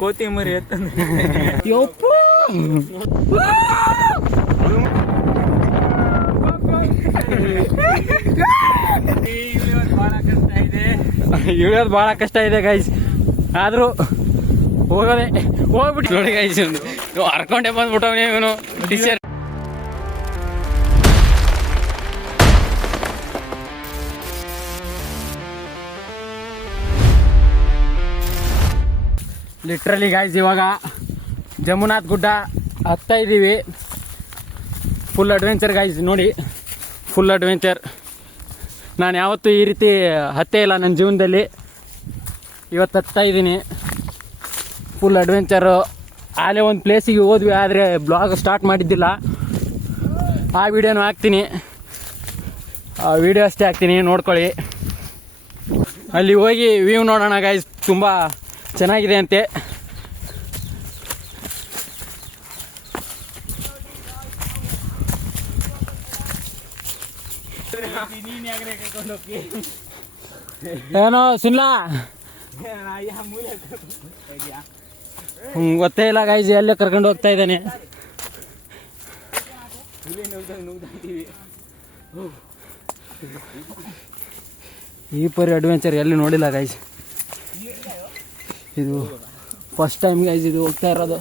ಕೋತಿ ಮರಿ ಎತ್ತಂದ್ರೆ ಯಪ್ಪ ಇಳಿಯೋದು ಭಾಳ ಕಷ್ಟ ಇದೆ ಗೈಸ್. ಆದರೂ ಹೋಗ್ಬಿಟ್ಟು ನೋಡಿ ಗೈಸ್, ಹರ್ಕೊಂಡೆ ಬಂದ್ಬಿಟ್ಟವನೇ ಇವನು ಟೀಚರ್. ಲಿಟ್ರಲಿ ಗೈಸ್ ಇವಾಗ ಜಮುನಾಥ್ ಗುಡ್ಡ ಹತ್ತಾ ಇದ್ದೀವಿ. ಫುಲ್ ಅಡ್ವೆಂಚರ್ ಗೈಸ್, ನೋಡಿ ಫುಲ್ ಅಡ್ವೆಂಚರ್. ನಾನು ಯಾವತ್ತೂ ಈ ರೀತಿ ಹತ್ತೇ ಇಲ್ಲ ನನ್ನ ಜೀವನದಲ್ಲಿ, ಇವತ್ತು ಹತ್ತಾ ಇದ್ದೀನಿ. Full adventure. ಆಲೇ ಒಂದು ಪ್ಲೇಸಿಗೆ ಹೋದ್ವಿ, ಆದರೆ ಬ್ಲಾಗ್ ಸ್ಟಾರ್ಟ್ ಮಾಡಿದ್ದಿಲ್ಲ. ಆ ವಿಡಿಯೋನೂ ಹಾಕ್ತೀನಿ, ಆ ವಿಡಿಯೋ ಅಷ್ಟೇ ಹಾಕ್ತೀನಿ, ನೋಡ್ಕೊಳ್ಳಿ. ಅಲ್ಲಿ ಹೋಗಿ ವ್ಯೂ ನೋಡೋಣ ಗೈಸ್, ತುಂಬ ಚೆನ್ನಾಗಿದೆ ಅಂತೆ. ಏನೋ ಸುನ್ಲಾ ಗೊತ್ತೇ ಇಲ್ಲ ಗೈಸ್, ಎಲ್ಲೇ ಕರ್ಕೊಂಡು ಹೋಗ್ತಾ ಇದ್ದಾನೆ. ಈ ಪರಿ ಅಡ್ವೆಂಚರ್ ಎಲ್ಲಿ ನೋಡಿಲ್ಲ ಗೈಸ್, ಇದು ಫಸ್ಟ್ ಟೈಮ್ ಗೈಸ್ ಇದು ಹೋಗ್ತಾ ಇರೋದು.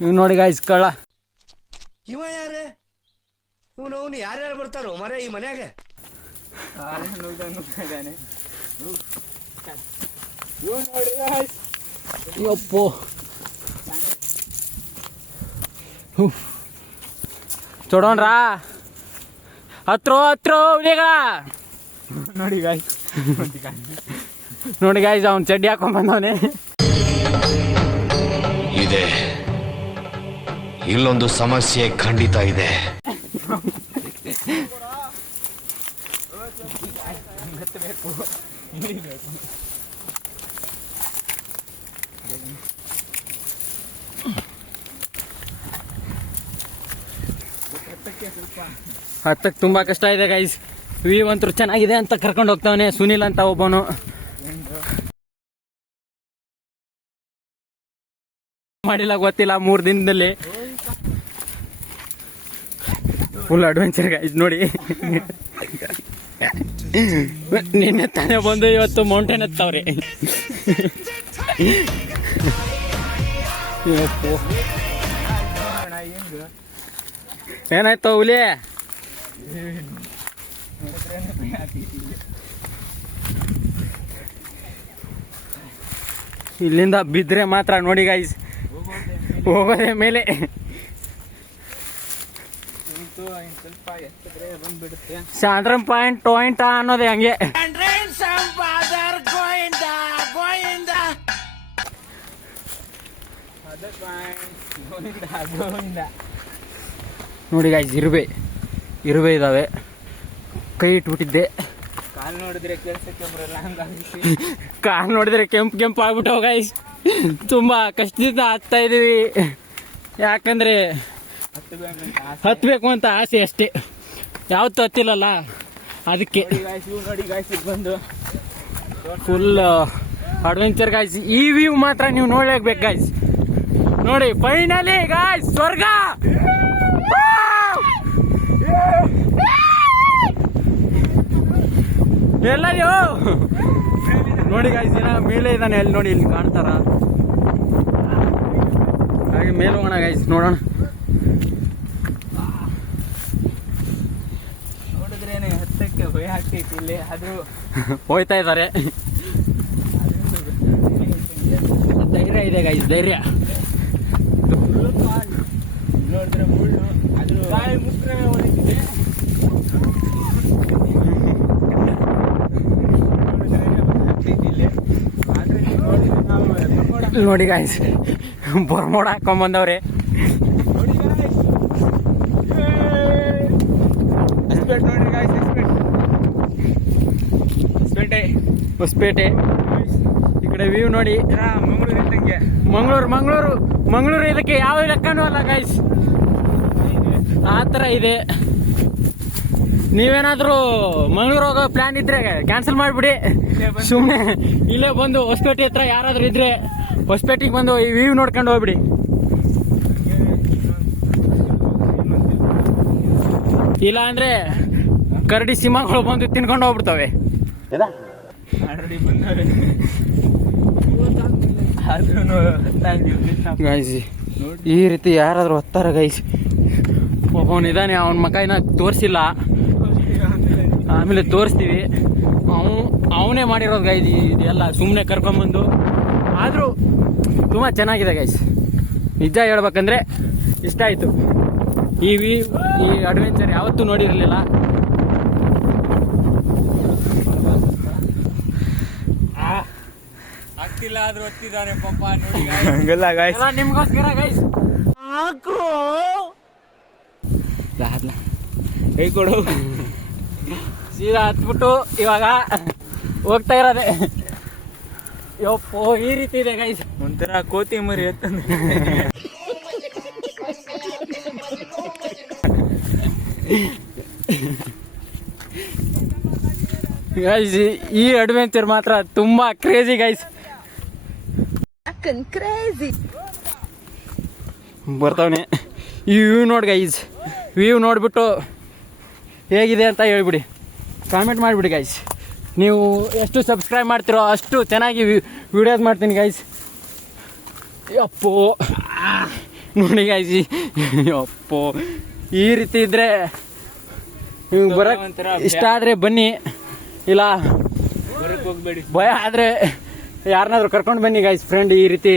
ನೀವು ನೋಡಿ ಗೈಸ್ ಕಳ್ಳ. ಇವ ಯಾರೇ ಇವನು ಯಾರ್ಯಾರು ಬರ್ತಾರೋ ಮರ ಈ ಮನ್ಯಾಗ? ಯಪ್ಪೋ ಚೊಡೋಣ್ರಾ ಹತ್ರ ನೋಡಿ ಗಾಯ್ಸ್, ನೋಡಿ ಗಾಯ್ಸ್ ಅವ್ನು ಚಡ್ಡಿ ಹಾಕೊಂಡ್ ಬಂದವನೇ. ಇದೆ ಇಲ್ಲೊಂದು ಸಮಸ್ಯೆ ಖಂಡಿತ ಇದೆ. ಹತ್ತಕ್ಕೆ ತುಂಬ ಕಷ್ಟ ಇದೆ ಗೈಸ್. ವ್ಯೂ ಅಂತೂ ಚೆನ್ನಾಗಿದೆ ಅಂತ ಕರ್ಕೊಂಡು ಹೋಗ್ತಾವನೆ ಸುನಿಲ್ ಅಂತ ಒಬ್ಬನು. ಮಾಡಿಲ್ಲ ಗೊತ್ತಿಲ್ಲ, 3 ದಿನದಲ್ಲಿ ಫುಲ್ ಅಡ್ವೆಂಚರ್ ಗೈಸ್. ನೋಡಿ ನಿನ್ನೆ ತಾನೇ ಬಂದು ಇವತ್ತು ಮೌಂಟೇನ್ ಹತ್ತವ್ರೆ. ಏನಾಯ್ತು ಹುಲಿ? ಇಲ್ಲಿಂದ ಬಿದ್ರೆ ಮಾತ್ರ ನೋಡಿ ಗೈಸ್ ಹೋಗೋದೇ ಮೇಲೆ. ಸಾಂದ್ರಂ ಪಾಯಿಂಟ್ ಅನ್ನೋದೇ ಹಂಗೆ. ನೋಡಿ ಗಾಯ್ಸ್ ಇರುವೆ ಇದಾವೆ. ಕೈ ಇಟ್ಬಿಟ್ಟಿದ್ದೆ, ಕಾಲು ನೋಡಿದ್ರೆ ಕೆಲ್ಸಕ್ಕೆ ಬರಲ್ಲ ಹಂಗಾಗಿ. ಕಾಲು ನೋಡಿದ್ರೆ ಕೆಂಪು ಆಗ್ಬಿಟ್ಟವು ಗಾಯ್ಸ್. ತುಂಬ ಕಷ್ಟದಿಂದ ಹತ್ತಾ ಇದೀವಿ, ಯಾಕಂದ್ರೆ ಹತ್ಬೇಕು ಅಂತ ಆಸೆ ಅಷ್ಟೇ, ಯಾವತ್ತೂ ಹತ್ತಿಲ್ಲಲ್ಲ ಅದಕ್ಕೆ. ನೋಡಿ ಗಾಯ್ಸ್ ಬಂದು ಫುಲ್ ಅಡ್ವೆಂಚರ್ ಗಾಯ್ಸ್. ಈ ವ್ಯೂ ಮಾತ್ರ ನೀವು ನೋಡ್ಲೇಬೇಕು ಗಾಯ್ಸ್. ನೋಡಿ ಫೈನಲಿ ಗಾಯ್ಸ್ ಸ್ವರ್ಗ. ಎಲ್ಲಯ್ಯೋ ನೋಡಿ ಗಾಯ್ಸ್, ದಿನ ಮೇಲೆ ಇದ್ದಾನೆ ಅಲ್ಲಿ ನೋಡಿ, ಇಲ್ಲಿ ಕಾಣ್ತಾರ. ಹಾಗೆ ಮೇಲೆ ಹೋಗೋಣ ಗಾಯ್ಸ್, ನೋಡೋಣ. ನೋಡಿದ್ರೇನೆ ಹತ್ತಕ್ಕೆ ಭಯ ಆಗ್ತೈತಿ ಇಲ್ಲಿ, ಆದ್ರೂ ಹೋಯ್ತಾ ಇದ್ದಾರೆ. ಧೈರ್ಯ ಇದೆ ಗಾಯ್ಸ್, ಧೈರ್ಯ. ನೋಡಿದ್ರೆ ಮುಳ್ಳು, ಆದ್ರೂ ಬಾಯಿ ಮುಟ್ರೆ ಹೊಡಿತಿದೆ. ನೋಡಿ ಗಾಯ್ಸ್ ಬರ್ಮೋಡ ಹಾಕೊಂಬಂದವ್ರೆ. ನೋಡ್ರಿ ಗಾಯ್ಸ್, ಹೊಸಪೇಟೆ. ಈ ಕಡೆ ವ್ಯೂ ನೋಡಿ, ಮಂಗಳೂರು ಇದ್ದಂಗೆ. ಮಂಗಳೂರು ಇದಕ್ಕೆ ಯಾವ ಲೆಕ್ಕನೂ ಅಲ್ಲ ಗೈಸ್, ಆ ಥರ ಇದೆ. ನೀವೇನಾದ್ರೂ ಮಂಗಳೂರು ಹೋಗೋ ಪ್ಲಾನ್ ಇದ್ರೆ ಕ್ಯಾನ್ಸಲ್ ಮಾಡಿಬಿಡಿ. ಸುಮ್ಮನೆ ಇಲ್ಲೇ ಬಂದು ಹೊಸಪೇಟೆ ಹತ್ರ ಯಾರಾದ್ರೂ ಇದ್ರೆ ಹೊಸಪೇಟೆಗೆ ಬಂದು ಈ ವ್ಯೂ ನೋಡ್ಕೊಂಡು ಹೋಗ್ಬಿಡಿ. ಇಲ್ಲ ಅಂದ್ರೆ ಕರಡಿ ಸಿಂಹಗಳು ಬಂದು ತಿನ್ಕೊಂಡು ಹೋಗ್ಬಿಡ್ತವೆ. ಗೈಸ್ ಈ ರೀತಿ ಯಾರಾದ್ರೂ ಹೊತ್ತಾರ ಗೈಸ್. ಒಬ್ಬವನಿದ್ದಾನೆ, ಅವನ ಮಕ ಇನ್ನ ತೋರಿಸಿಲ್ಲ, ಆಮೇಲೆ ತೋರಿಸ್ತೀವಿ. ಅವನೇ ಮಾಡಿರೋದು ಗೈಸ್ ಇದೆಲ್ಲ, ಸುಮ್ಮನೆ ಕರ್ಕೊಂಬಂದು. ಆದರೂ ತುಂಬ ಚೆನ್ನಾಗಿದೆ ಗೈಸ್, ನಿಜ ಹೇಳ್ಬೇಕಂದ್ರೆ ಇಷ್ಟ ಆಯಿತು. ಈ ಅಡ್ವೆಂಚರ್ ಯಾವತ್ತೂ ನೋಡಿರಲಿಲ್ಲ. ಆಗ್ತಿಲ್ಲ ಆದ್ರೂ ಒತ್ತಿದ್ದಾನೆ ಪಾಪ ನೋಡಿ. ಹಂಗಲ್ಲ ಗಾಯ್ಸ್, ನಿಮ್ಗೋಸ್ಕರ ಗೈಸ್. ಕೈ ಕೊಡು. ಸೀದಾ ಹತ್ಬಿಟ್ಟು ಇವಾಗ ಹೋಗ್ತಾ ಇರೋದೆ. ಯಪ್ಪೋ ಈ ರೀತಿ ಇದೆ ಗೈಸ್, ಒಂಥರ ಕೋತಿ ಮರಿ ಎತ್ತಂದ್ರೆ. ಗೈಸ್ ಈ ಅಡ್ವೆಂಚರ್ ಮಾತ್ರ ತುಂಬಾ ಕ್ರೇಜಿ ಗೈಸ್. ಬರ್ತಾವನೆ ಈ ವ್ಯೂ ನೋಡಿ ಗೈಸ್. ವ್ಯೂ ನೋಡಿಬಿಟ್ಟು ಹೇಗಿದೆ ಅಂತ ಹೇಳ್ಬಿಡಿ, ಕಾಮೆಂಟ್ ಮಾಡಿಬಿಡಿ ಗೈಸ್. ನೀವು ಎಷ್ಟು ಸಬ್ಸ್ಕ್ರೈಬ್ ಮಾಡ್ತಿರೋ ಅಷ್ಟು ಚೆನ್ನಾಗಿ ವಿಡಿಯೋಸ್ ಮಾಡ್ತೀನಿ ಗೈಸ್. ಅಪ್ಪೋ ನೋಡಿ ಗೈಸ್, ಅಪ್ಪೋ ಈ ರೀತಿ ಇದ್ದರೆ ನೀವು ಬರೋಕ್ಕೆ ಇಷ್ಟ ಆದರೆ ಬನ್ನಿ, ಇಲ್ಲ ಬರಕ್ಕೆ ಹೋಗ್ಬೇಡಿ. ಭಯ ಆದರೆ ಯಾರನ್ನಾದ್ರೂ ಕರ್ಕೊಂಡು ಬನ್ನಿ ಗೈಸ್. ಫ್ರೆಂಡ್ ಈ ರೀತಿ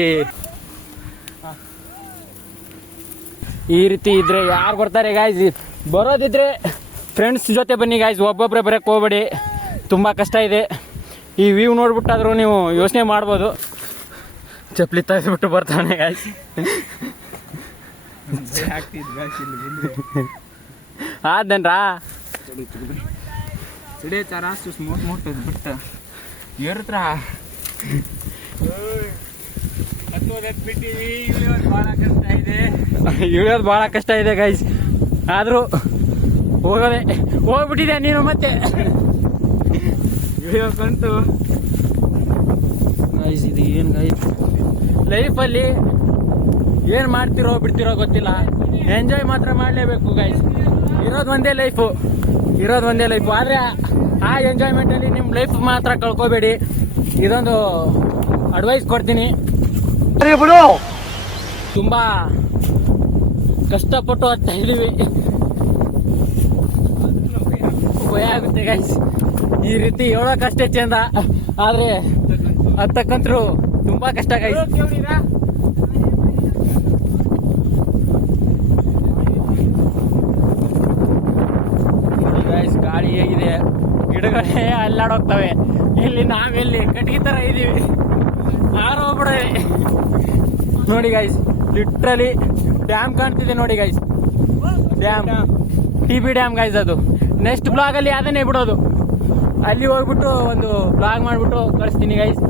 ಇದ್ರೆ ಯಾರು ಬರ್ತಾರೆ ಗಾಯ್ಸ್? ಬರೋದಿದ್ರೆ ಫ್ರೆಂಡ್ಸ್ ಜೊತೆ ಬನ್ನಿ ಗಾಯ್ಸ್, ಒಬ್ಬೊಬ್ಬರೇ ಬರೋಕ್ಕೆ ಹೋಗ್ಬೇಡಿ, ತುಂಬ ಕಷ್ಟ ಇದೆ. ಈ ವ್ಯೂ ನೋಡ್ಬಿಟ್ಟಾದರೂ ನೀವು ಯೋಚನೆ ಮಾಡ್ಬೋದು. ಚಪ್ಪಲಿ ತೆಗೆದ್ಬಿಟ್ಟು ಬರ್ತಾನೆ ಗಾಯ್ಸ್. ಆದನ್ರಾ ಸಿಡಿಯತ್ತಾರ ಅಷ್ಟು ಸ್ಮೂತ್ ಮುಟ್ಟದು ಬಿಟ್ಟು ಏರುತ್ರ ಇಳಿಯೋದು ಭಾಳ ಕಷ್ಟ ಇದೆ ಗೈಸ್. ಆದರೂ ಹೋಗ್ಬಿಟ್ಟಿದೆ ನೀನು ಮತ್ತೆ ಇಳಿಯೋಕ್ಕಂತೂ ಗೈಸ್. ಇದು ಏನು ಗೈಸ್, ಲೈಫಲ್ಲಿ ಏನು ಮಾಡ್ತಿರೋ ಬಿಡ್ತಿರೋ ಗೊತ್ತಿಲ್ಲ, ಎಂಜಾಯ್ ಮಾತ್ರ ಮಾಡಲೇಬೇಕು ಗೈಸ್. ಇರೋದು ಒಂದೇ ಲೈಫು. ಆದರೆ ಆ ಎಂಜಾಯ್ಮೆಂಟಲ್ಲಿ ನಿಮ್ಮ ಲೈಫ್ ಮಾತ್ರ ಕಳ್ಕೊಬೇಡಿ. ಇದೊಂದು ಅಡ್ವೈಸ್ ಕೊಡ್ತೀನಿ. ತುಂಬ ಕಷ್ಟಪಟ್ಟು ಹತ್ತಾ ಇದ್ದೀವಿ, ಭಯ ಆಗುತ್ತೆ ಗೈಸ್. ಈ ರೀತಿ ಹೇಳೋಕಷ್ಟೇ ಚಂದ, ಆದರೆ ಹತ್ತಕ್ಕಂತರೂ ತುಂಬ ಕಷ್ಟ ಗೈಸ್. ಗೈಸ್ ಗಾಳಿ ಹೇಗಿದೆ, ಗಿಡಗಳೇ ಅಲ್ಲಾಡೋಗ್ತವೆ. ಇಲ್ಲಿ ನಾವೆಲ್ಲಿ ಕಟ್ಗೆ ಥರ ಇದ್ದೀವಿ, ಹೋಗ್ಬಿಡವೆ ನೋಡಿ ಗೈಸ್. ಲಿಟ್ರಲಿ ಡ್ಯಾಮ್ ಕಾಣ್ತಿದೆ ನೋಡಿ guys, dam TB dam guys. ಅದು ನೆಕ್ಸ್ಟ್ ಬ್ಲಾಗಲ್ಲಿ ಅದನ್ನೇ ಬಿಡೋದು. ಅಲ್ಲಿ ಹೋಗ್ಬಿಟ್ಟು ಒಂದು ಬ್ಲಾಗ್ ಮಾಡಿಬಿಟ್ಟು ಕಳಿಸ್ತೀನಿ ಗೈಸ್.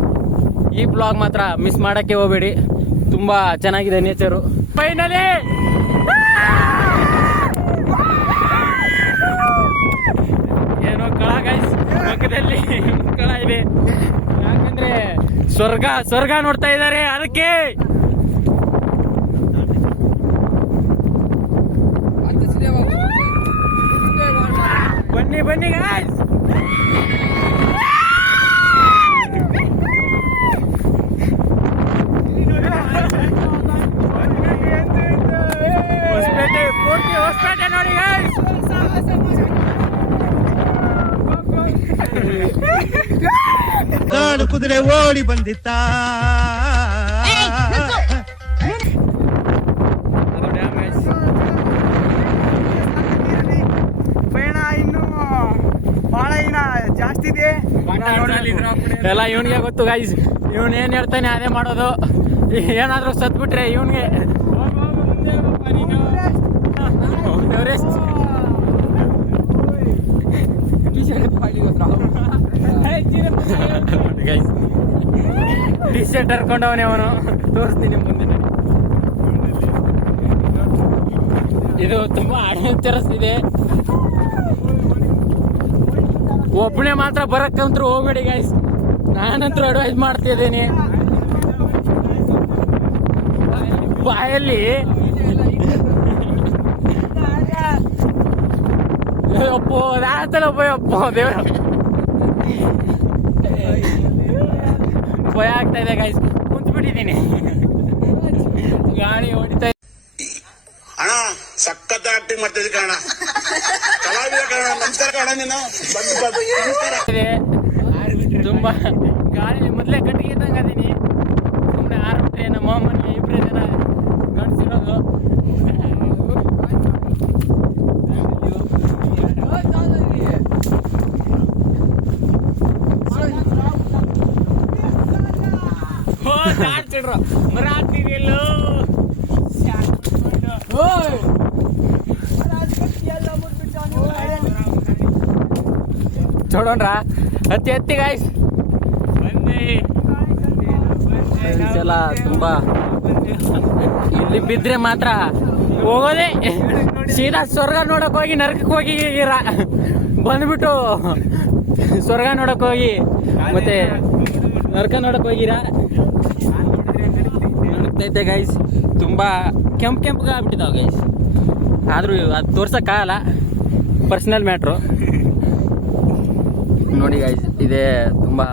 ಈ ಬ್ಲಾಗ್ ಮಾತ್ರ ಮಿಸ್ ಮಾಡೋಕ್ಕೆ ಹೋಗಬೇಡಿ, ತುಂಬ ಚೆನ್ನಾಗಿದೆ ನೇಚರು. ಫೈನಲಿ ಏನೋ ಕಳ ಗೈಸ್, ಪಕ್ಕದಲ್ಲಿ ಕಳ ಇದೆ. ಯಾಕಂದ್ರೆ ಸ್ವರ್ಗ ನೋಡ್ತಾ ಇದ್ದಾರೆ, ಅದಕ್ಕೆ. ಬನ್ನಿ ಗೈಸ್. ಹೊಸಪೇಟೆ ನೋಡಿ ಗೈಸ್. ಗಾಡು ಕುದುರೆ ಓಡಿ ಬಂದಿತ್ತ. ಪಯಣ ಇನ್ನು ಬಹಳ ಜಾಸ್ತಿ ಇದೆ ಎಲ್ಲ ಇವನಿಗೆ ಗೊತ್ತು ಗೈಸ್. ಇವನ್ ಏನ್ ಹೇಳ್ತಾನೆ ಅದೇ ಮಾಡೋದು. ಏನಾದ್ರೂ ಸತ್ಬಿಟ್ರೆ ಇವನ್ಗೆ ಟಿ ಶರ್ಟ್ ಹರ್ಕೊಂಡವನೇ ಅವನು, ತೋರಿಸ್ತೀನಿ ಮುಂದೆ. ಇದು ತುಂಬಾ ಅಡ್ವೆಂಚರಸ್ ಇದೆ. ಒಬ್ಬನೇ ಮಾತ್ರ ಬರಕ್ಕಂತೂ ಹೋಗ್ಬೇಡಿ ಗೈಸ್, ನಾನಂತೂ ಅಡ್ವೈಸ್ ಮಾಡ್ತಿದ್ದೀನಿ. ಬಾಯಲ್ಲಿ ಅಪ್ಪೋ ಅದಾತಲ್ಲಪ್ಪ ಅಪ್ಪೋ ದೇವ್ರ ಭಯ ಆಗ್ತಾ ಇದೆ ಗೈಸ್, ಕುಂತ್ಬಿಟ್ಟಿದ್ದೀನಿ, ಗಾಳಿ ಹೊಡಿತಾ ಅಣ್ಣ ಸಖತ್ ಆಕ್ಟಿಂಗ್ ಮಾಡ್ತಿದ್ದೆ ಕಣ, ಕಲಾವಿದ ಕಣ, ನಮಸ್ಕಾರ ಕಣ ನೀನು ಇದೆ. ತುಂಬಾ ಗಾಳಿ ಮೊದಲೇ ಕಟ್ಟಿಗೆ ಇದ್ದಂಗೆ ಅದೀನಿ, ಸುಮ್ಮನೆ ಆರ್ಬಿಟ್ರೆ ನಮ್ಮ ಮಾಮನಿಗೆ 2 ಜನ ಗಂಡಸಿರೋದು. ನೋಡೋಣ್ರ ಹತ್ತಿ ಗಾಯ್ಸ್, ಎಲ್ಲ ತುಂಬಾ ಇಲ್ಲಿ ಬಿದ್ರೆ ಮಾತ್ರ ಹೋಗೋದೆ ಸೀದಾ ಸ್ವರ್ಗ ನೋಡಕ್ ಹೋಗಿ ನರಕಕ್ಕೆ ಹೋಗಿ ಬಂದ್ಬಿಟ್ಟು ಸ್ವರ್ಗ ನೋಡಕ್ ಹೋಗಿ ಮತ್ತೆ ನರಕ ನೋಡಕ್ ಹೋಗಿರ ನಡಕ್ತೈತೆ ಗೈಸ್. ತುಂಬಾ ಕೆಂಪಗೆ ಆಗ್ಬಿಟ್ಟಿದಾವ ಗೈಸ್, ಆದ್ರೂ ಅದು ತೋರ್ಸಕ್ಕಾಗಲ್ಲ, ಪರ್ಸನಲ್ ಮ್ಯಾಟ್ರು. ನೋಡಿ ಗೈಸ್, ಇದೇ ತುಂಬಾ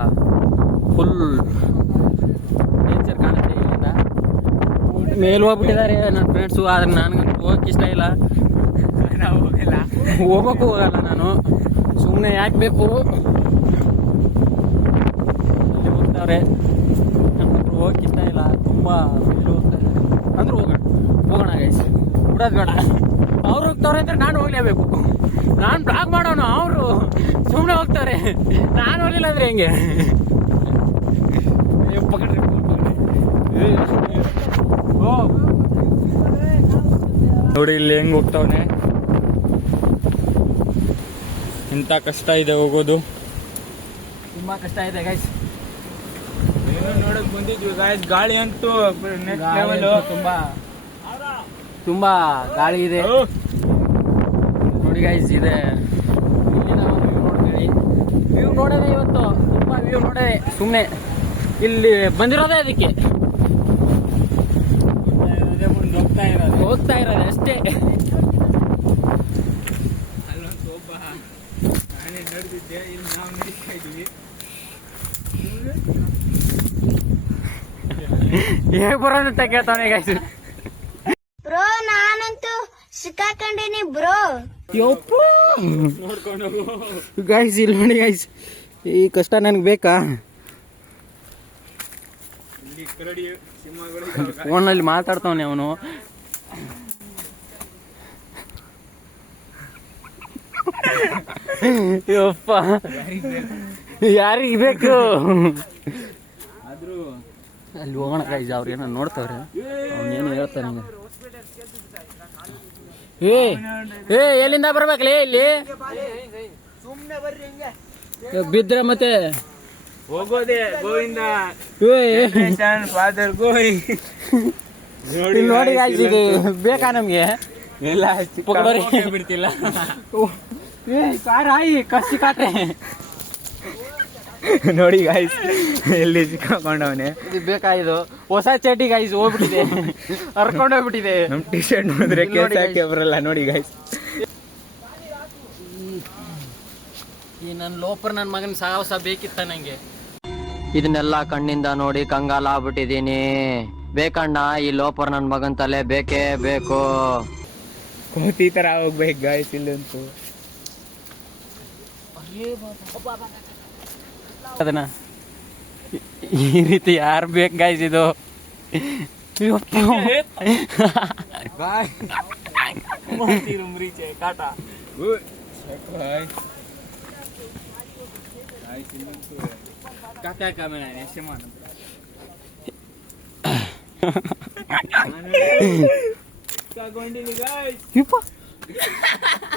ಫುಲ್ ನೇಚರ್ ಕಾಣುತ್ತೆ ಇಲ್ಲಿಂದ. ಮೇಲೆ ಹೋಗ್ಬಿಟ್ಟಿದ್ದಾರೆ ನನ್ನ ಫ್ರೆಂಡ್ಸು, ಆದ್ರೆ ನನಗಂತೂ ಹೋಗಕ್ಕೆ ಇಷ್ಟ ಇಲ್ಲ, ಹೋಗೋಕ್ಕೂ ಹೋಗಲ್ಲ ನಾನು, ಸುಮ್ಮನೆ ಯಾಕೆ ಬೇಕು. ಅಲ್ಲಿ ಹೋಗ್ತಾವ್ರೆ, ನನಗಂತೂ ಹೋಗಕ್ಕೆ ಇಷ್ಟ ಇಲ್ಲ, ತುಂಬ ಮೇಲೆ ಹೋಗ್ತಾ ಇದ್ದಾರೆ. ಅಂದ್ರೂ ಹೋಗೋಣ ಗೈಸ್, ಬಿಡೋದು ಬೇಡ. ಅವ್ರು ಹೋಗ್ತಾವ್ರೆ ಅಂದ್ರೆ ನಾನು ಹೋಗ್ಲೇಬೇಕು, ನಾನು ಬ್ಲಾಗ್ ಮಾಡೋಣ, ಅವರು ಸುಮ್ಮನೆ ಹೋಗ್ತಾರೆ, ನಾನು ಹೋಗಲಿಲ್ಲ ಅಂದ್ರೆ ಹೆಂಗೆ. ನೋಡಿ ಇಲ್ಲಿ ಹೆಂಗ್ ಹೋಗ್ತಾವನೆ, ಇಂಥ ಕಷ್ಟ ಇದೆ ಹೋಗೋದು, ತುಂಬಾ ಕಷ್ಟ ಇದೆ ಗೈಸ್. ಏನೋ ನೋಡಕ್ ಬಂದಿದ್ವಿ ಗಾಯ್ಸ್, ಗಾಳಿ ಅಂತೂ ತುಂಬಾ ಗಾಳಿ ಇದೆ. ನೋಡಿ ಗೈಸ್, ಇದೆ ವ್ಯೂ ನೋಡೋದೇ ಇವತ್ತು, ತುಂಬಾ ವ್ಯೂ ನೋಡೋದೇ, ಸುಮ್ಮನೆ ಇಲ್ಲಿ ಬಂದಿರೋದೇ ಅದಕ್ಕೆ ಹೋಗ್ತಾ ಇರೋದು ಅಷ್ಟೇ. ಅಲ್ಲೊಂದು ಒಬ್ಬ ನಾನೇ ನಡೆದಿದ್ದೆ, ಇಲ್ಲಿ ನಾವು ನಡೀತಾ ಇದೀವಿ. ಹೇಗೆ ಬರೋದಂತ ಕೇಳ್ತಾನೆ ಗೈಸ್. ಬ್ರೋ ನಾನಂತೂ ಸಿಕ್ಕಾಕೊಂಡಿನಿ ಬ್ರೋ. ನೋಡ್ಕೊಂಡು ಗೈಸ್ ಇಲ್ಲಿ ನೋಡಿ ಗೈಸ್, ಈ ಕಷ್ಟ ನನಗೆ ಬೇಕಾ? ಇಲ್ಲಿ ಕರಡಿ ಸಿಂಹಗಳು ಫೋನಲ್ಲಿ ಮಾತಾಡ್ತಾವನೆ ಅವನು. ಯಪ್ಪ, ಯಾರಿಗೆ ಬೇಕು? ಆದ್ರೂ ಅಲ್ಲಿ ಹೋಗೋಣ ಗೈಸ್, ಅವ್ರು ಏನೋ ನೋಡ್ತಾವ್ರೆ, ಅವನೇನು ಹೇಳ್ತಾನೆ. ಏ ಎಲ್ಲಿಂದ ಬರ್ಬೇಕಲೇ ಇಲ್ಲಿ? ಬಿದ್ರೆ ಮತ್ತೆ ಹೋಗೋದೆ ಗೋವಿಂದ ಏ ಫಾದರ್ ಗೋಯ್. ಇಲ್ಲಿ ನೋಡಿ ಗೈಸ್, ಇದು ಬೇಕಾ ನಮ್ಗೆ? ಎಲ್ಲ ಪುಕ್ಕಡೋರಿ ಬಿಡ್ತಿಲ್ಲ. ಏ ಕಾರ್ ಆಯಿ ಕಸಿ ಕಾಟ್ರೆ ನೋಡಿ ಗಾಯ್ಸ್, ಎಲ್ಲಿ ಸಿಕ್ಕಾಕೊಂಡವನೆ. ಇದು ಬೇಕಾ? ಇದು ಹೊಸ ಚಟಿ ಗೈಸ್, ಹೋಗ್ಬಿಟ್ಟಿದೆ, ಹರ್ಕೊಂಡು ಹೋಗ್ಬಿಟ್ಟಿದೆ. ನಮ್ ಟಿ ಶರ್ಟ್ ನೋಡಿದ್ರೆ ಕೇಸ್ ಹಾಕಿ ಬರಲ್ಲ ನೋಡಿ ಗಾಯ್ಸ್. ಈ ನನ್ನ ಲೋಪರ್ ನನ್ನ ಮಗನ ಸಾಹಸ ಬೇಕಿತ್ತ ನಂಗೆ. ಇದನ್ನೆಲ್ಲ ಕಣ್ಣಿಂದ ನೋಡಿ ಕಂಗಾಲ ಆಗ್ಬಿಟ್ಟಿದೀನಿ. ಬೇಕಣ್ಣ, ಈ ಲೋಪರ್ ನನ್ನ ಮಗನ್ ತಲೆ ಬೇಕೇ ಬೇಕು. ಕೋತಿ ತರ ಹೋಗ್ಬೇಕು ಗಾಯ್ಸ್ ಇಲ್ಲಂತೂ. ಅದನ್ನ ಈ ರೀತಿ ಯಾರು ಬೇಕು ಗೈಸ್? ಇದು ಕಾಟ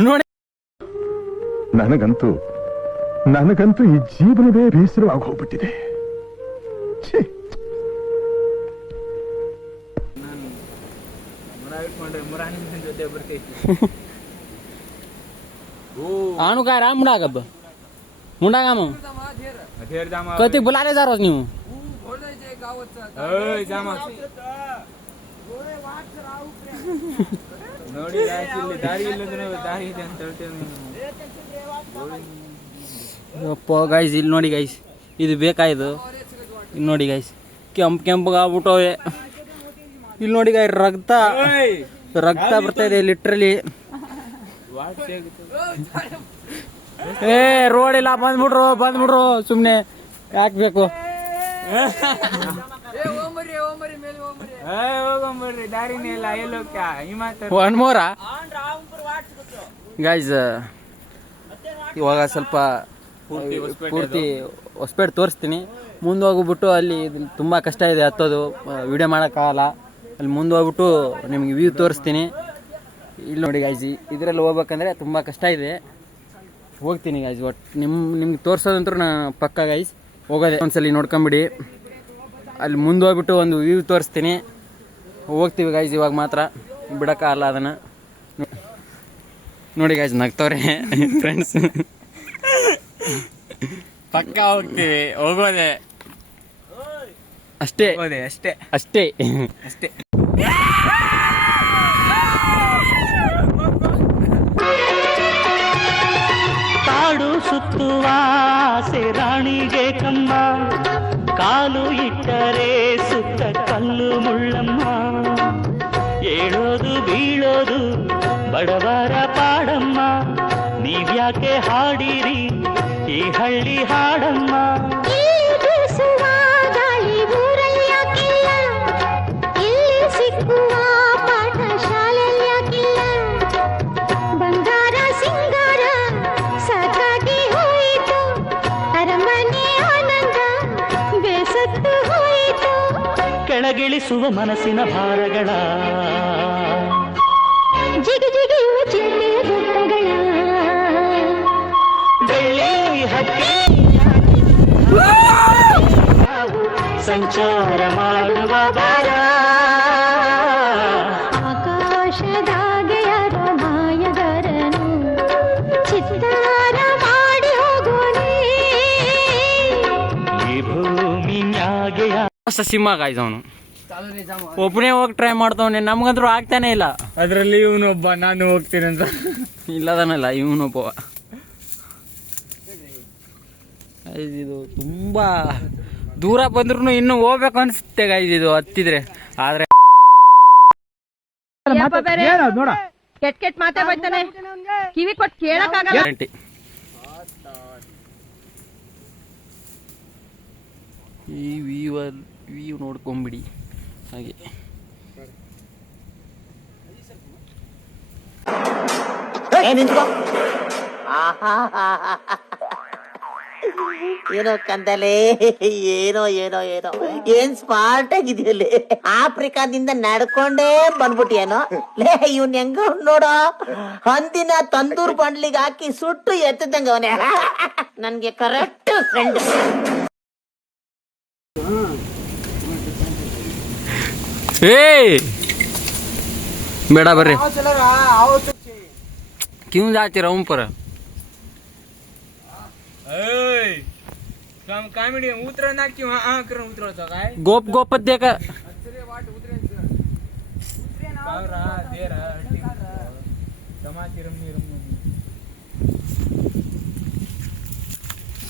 ನೋಡಿ, ನನಗಂತೂ ಈ ಜೀವನವೇ ಬೇಸರವಾಗಿ ಹೋಗ್ಬಿಟ್ಟಿದೆ. ಜೊತೆ ಬರ್ತೈತಿ. ಆನು काय राम डागब मुंडा का मग धेर जामा कधी बोलायला जा रोज न्यू ओय जामा ನೋಡಿ guys, ಇಲ್ಲಿ ದಾರಿ ಇಲ್ಲದ್ರೆ ದಾರಿ ಇದೆ ಅಂತ ಹೇಳ್ತೇವೆ ಯಪ್ಪ ಗೈಸ್ ಇಲ್ಲಿ ನೋಡಿ ಗೈಸ್ ಇದು ಬೇಕಾಯ್ದು ಇಲ್ಲಿ ನೋಡಿ ಗೈಸ್ ಕೆಂಪು ಆಗ್ಬಿಟ್ಟವೆ ಇಲ್ಲಿ ನೋಡಿ ಗೈ ರಕ್ತ ಬರ್ತಾ ಇದೆ ಲಿಟ್ರಲಿ ಏ ರೋಡ್ ಇಲ್ಲ ಬಂದ್ಬಿಡ್ರು ಸುಮ್ಮನೆ ಯಾಕೆ ಬೇಕು ಹೋಗಂಬರ್ರಿ ದಾರಿನೇ ಇಲ್ಲ ಎಲ್ಲೋಗ್ತಾ ಒನ್ ಮೋರಾ ಗೈಸ್ ಇವಾಗ ಸ್ವಲ್ಪ ಪೂರ್ತಿ ಹೊಸಪೇಟೆ ತೋರಿಸ್ತೀನಿ ಮುಂದೆ ಹೋಗ್ಬಿಟ್ಟು ಅಲ್ಲಿ ತುಂಬ ಕಷ್ಟ ಇದೆ ಹತ್ತೋದು ವಿಡಿಯೋ ಮಾಡೋಕ್ಕಾಗಲ್ಲ ಅಲ್ಲಿ ಮುಂದೆ ಹೋಗ್ಬಿಟ್ಟು ನಿಮ್ಗೆ ವ್ಯೂ ತೋರಿಸ್ತೀನಿ ಇಲ್ಲಿ ನೋಡಿ ಗೈಸ್ ಇದರಲ್ಲಿ ಹೋಗ್ಬೇಕಂದ್ರೆ ತುಂಬ ಕಷ್ಟ ಇದೆ ಹೋಗ್ತೀನಿ ಗೈಸ್ ಒಟ್ಟು ನಿಮ್ಗೆ ತೋರಿಸೋದಂತೂ ನಾ ಪಕ್ಕ ಗೈಸ್ ಹೋಗೋದೆ ಒಂದ್ಸಲಿ ನೋಡ್ಕೊಂಬಿಡಿ ಅಲ್ಲಿ ಮುಂದೆ ಹೋಗ್ಬಿಟ್ಟು ಒಂದು ವ್ಯೂ ತೋರಿಸ್ತೀನಿ ಹೋಗ್ತೀವಿ ಗೈಸ್ ಇವಾಗ ಮಾತ್ರ ಬಿಡೋಕ್ಕಾಗಲ್ಲ ಅದನ್ನು ನೋಡಿ ಗೈಸ್ ನಗ್ತವ್ರೆ ಫ್ರೆಂಡ್ಸ್ ಪಕ್ಕ ಹೋಗ್ತೀವಿ ಹೋಗೋದೆ ಅಷ್ಟೇ ಅಷ್ಟೇ ಕಾಡು ಸುತ್ತುವ ಆಸೆ ರಾಣಿಗೆ ಕಮ್ಮ ಕಾಲು ಇಟ್ಟರೆ ಸುತ್ತ ಕಲ್ಲು ಮುಳ್ಳಮ್ಮ ಏಳೋದು ಬೀಳೋದು ಬಡವರ ಪಾಡಮ್ಮ ನೀವ್ಯಾಕೆ ಹಾಡಿರಿ ಈ ಹಳ್ಳಿ ಹಾಡಮ್ಮ ಸಿಕ್ಕುವ ಪಾಠ ಶಾಲೆಯಲ್ಲಿ ಯಾಕಿಲ್ಲ ಬಂಗಾರ ಸಿಂಗಾರ ಸಾಕಾಗಿ ಹೋಯಿತು ಅರಮನೆ ಆನಂದ ಬೇಸತ್ತು ಹೋಯಿತು ಕೆಳಗಿಳಿಸುವ ಮನಸ್ಸಿನ ಭಾರಗಳ ಜಿಗಿಯುವ ಚಿಂತೆಯ ಗುಟ್ಟಗಳ ಬೆಳ್ಳಿ ಹಕ್ಕಿ ಸಂಚಾರ ಮಾಡುವ ಬಾರ ಆಕಾಶದಾಗೆ ಯಾರ ಮಾಯಗಾರನು ಚಿತ್ತಾರ ಮಾಡಿ ಹೋಗೋಣಿ ಈ ಭೂಮಿ ಮ್ಯಾಗೆ ಹೊಸ ಸಿಂಹ ಗಾಯ್ಸ್ ಅವನು ಒಬ್ಬನೇ ಹೋಗಿ ಟ್ರೈ ಮಾಡ್ತವನೆ ನಮ್ಗಂದ್ರೂ ಆಗ್ತಾನೆ ಇಲ್ಲ ಅದರಲ್ಲಿ ಇವನೊಬ್ಬ ನಾನು ಹೋಗ್ತೀನಿ ಅಂತ ಇಲ್ಲದನಲ್ಲ ಇವನೊಬ್ಬ ಇದು ತುಂಬ ದೂರ ಬಂದ್ರೂ ಇನ್ನೂ ಹೋಗ್ಬೇಕು ಅನಿಸುತ್ತೆ ಗೈಸ್ ಇದು ಹತ್ತಿದ್ರೆ ಆದರೆ ಕೆಟ್ಟ ಮಾತೇ ಬೈತಾನೆ ಕಿವಿ ಕೊಟ್ಟು ಕೇಳಕ್ಕಾಗಲ್ಲ ಗ್ಯಾರಂಟಿ ಈ ವ್ಯೂ ನೋಡ್ಕೊಂಬಿಡಿ ಹಾಗೆ ಏನೋ ಕಂದಲೆ ಏನೋ ಏನೋ ಏನೋ ಏನ್ ಸ್ಮಾರ್ಟ್ ಆಗಿದೆಯಲ್ಲಿ ಆಫ್ರಿಕಾದಿಂದ ನಡ್ಕೊಂಡೇ ಬಂದ್ಬಿಟ್ಟಿಯೇನೋ ಲೇ ಇವ್ನ ಹೆಂಗ ನೋಡೋ ಹಂದಿನ ತಂದೂರ್ ಬಂಡ್ಲಿಗೆ ಹಾಕಿ ಸುಟ್ಟು ಎತ್ತದಂಗ ಅವನೇ ನನ್ಗೆ ಕರೆಕ್ಟ್ ಫ್ರೆಂಡ್ ए बेड़ा बर्रे क्यों जाते रहा पर ಕಾಮಿಡಿ ಉತ್ತರ ನಾಕಿ ಉತ್ತರ गोप गोप देख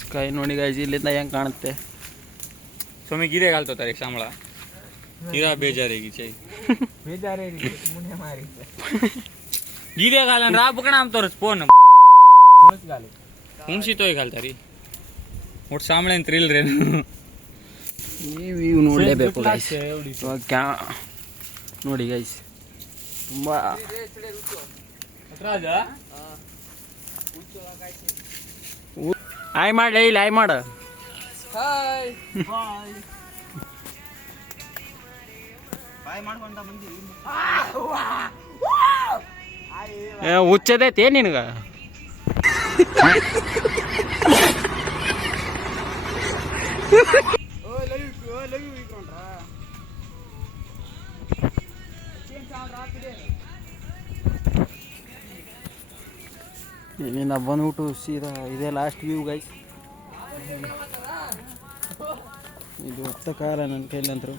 ಸ್ಕೈ ನೋಡಿ ಗೈಸ್ ಇಲ್ಲಿಂದ ಹೆಂಗ್ ಕಾಣುತ್ತೆ ಸ್ವಾಮಿ ಗಿರೆ ಗಾಲ್ತೋತಾರೆ ಸಾಂಬಳ ತೀರಾ ಬೇಜಾರಿಗೆ ಚೈ ಬೇಜಾರೇ ಮುನ್ನೆ ಮಾರಿ ಗಿರೆ ಗಾಲನ್ ರಾ ಬುಕಣ ಆಮ್ ತೋರ್ಸ್ ಫೋನ್ ಹುಣಸ್ ಗಾಲಿ ಹುಣಸಿ ತೋಯ್ ಗಾಲ್ತಾರಿ ಒಟ್ಟು ಸಾಂಬಳ ಅಂತ ಇಲ್ರಿ ಈ ವ್ಯೂ ನೋಡಲೇಬೇಕು ಗೈಸ್ ಕ್ಯಾ ನೋಡಿ ಗೈಸ್ ತುಂಬಾ ಆಯ್ ಮಾಡ್ಲಿ ಇಲ್ಲ ಆಯ್ ಮಾಡ ಹುಚ್ಚದೈತೆ ನಿನಗ ಏನಿಲ್ಲ ಬಂದ್ಬಿಟ್ಟು ಸೀದಾ ಇದೇ ಲಾಸ್ಟ್ ವ್ಯೂ ಗೈಸ್ ಇದು ಕಾಲ ನನ್ನ ಕೈಲಂದ್ರು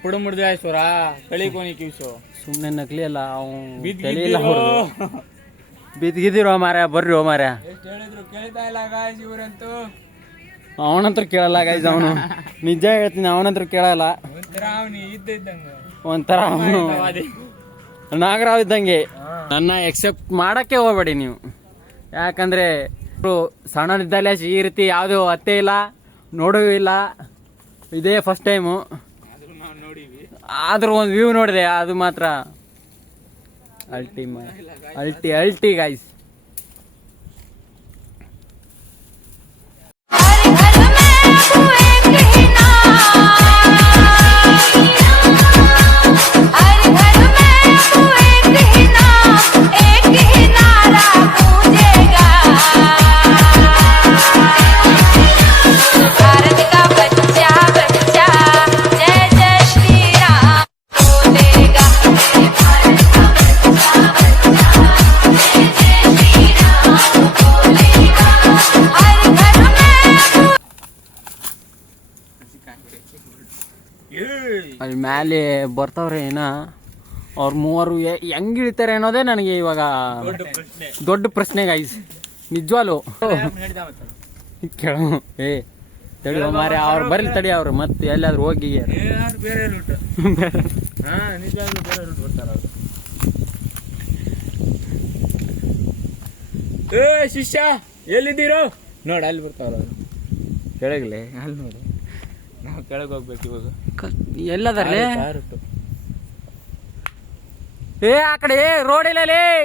ಪುಡ ಮುಡ್ದೆ ಆಯ್ತೋರ ಕಳಿಕೋನಿ ಕಿವ್ಸು ಸುಮ್ಮನೆ ನಕಲಿ ಅಲ್ಲ ಇಲ್ಲ ಬಿದ್ದಿರೋ ಮಾರ ಬರ್ರಿ ಮಾರ ಎಷ್ಟು ಹೇಳಿದ್ರು ಕೇಳ್ತಾ ಇಲ್ಲ ಗಾಯ್ಸ್ ಇವ್ರಂತೂ. ಅವನಂತ್ರ ಕೇಳಲ್ಲ ಗಾಯ್ಸ್. ಅವನು ನಿಜ ಹೇಳ್ತೀನಿ, ಅವನಂತ್ರ ಕೇಳಲ್ಲ. ಒಂಥರ ಅವನು ಇದ್ದಂಗ ಒಂಥರ ಅವನು ನಾಗರಾವ್ ಇದ್ದಂಗೆ. ನನ್ನ ಎಕ್ಸೆಪ್ಟ್ ಮಾಡಕ್ಕೆ ಹೋಗ್ಬೇಡಿ ನೀವು, ಯಾಕಂದ್ರೆ ಸಣ್ಣನಿದ್ದಲ್ಲೇ ಈ ರೀತಿ ಯಾವುದೂ ಅತ್ತೆ ಇಲ್ಲ, ನೋಡೂ ಇಲ್ಲ. ಇದೇ ಫಸ್ಟ್ ಟೈಮು. ಆದ್ರೂ ಒಂದು ವ್ಯೂ ನೋಡಿದೆ, ಅದು ಮಾತ್ರ ಅಲ್ಟಿ ಗಾಯ್ಸ್. ಅಲ್ಲಿ ಮೇಲೆ ಬರ್ತಾವ್ರೆ ಏನ, ಅವ್ರು ಮೂವರು ಹೆಂಗ್ ಇಳಿತಾರೆ ಅನ್ನೋದೇ ನನಗೆ ಇವಾಗ ದೊಡ್ಡ ಪ್ರಶ್ನೆ ಗಾಯ್ಸ್. ನಿಜವಾಲು ಕೇಳ ತಡಿ ಮಾರೆ, ಅವ್ರು ಬರ್ಲಿ ತಡಿ. ಅವ್ರು ಮತ್ತೆ ಎಲ್ಲಾದ್ರೂ ಹೋಗಿ ಬೇರೆ ರೂಟ್ ನಿಜವಾಗ್ಲೂ ಬೇರೆ ರೂಟ್ ಬರ್ತಾರ ಅವ್ರು. ಶಿಷ್ಯ ಎಲ್ಲಿದ್ದೀರೋ ನೋಡ, ಅಲ್ಲಿ ಬರ್ತಾವ್ರ ಅವ್ರು ಕೆಳಗಲೆ. ಅಲ್ಲಿ ನೋಡಿ, ನಾವು ಕೆಳಗೆ ಹೋಗ್ಬೇಕು ಇವಾಗ. ಎಲ್ಲದಾರ್ಲೆ ಆ ಕಡೆ ರೋಡ್ ಇಲ್ಲ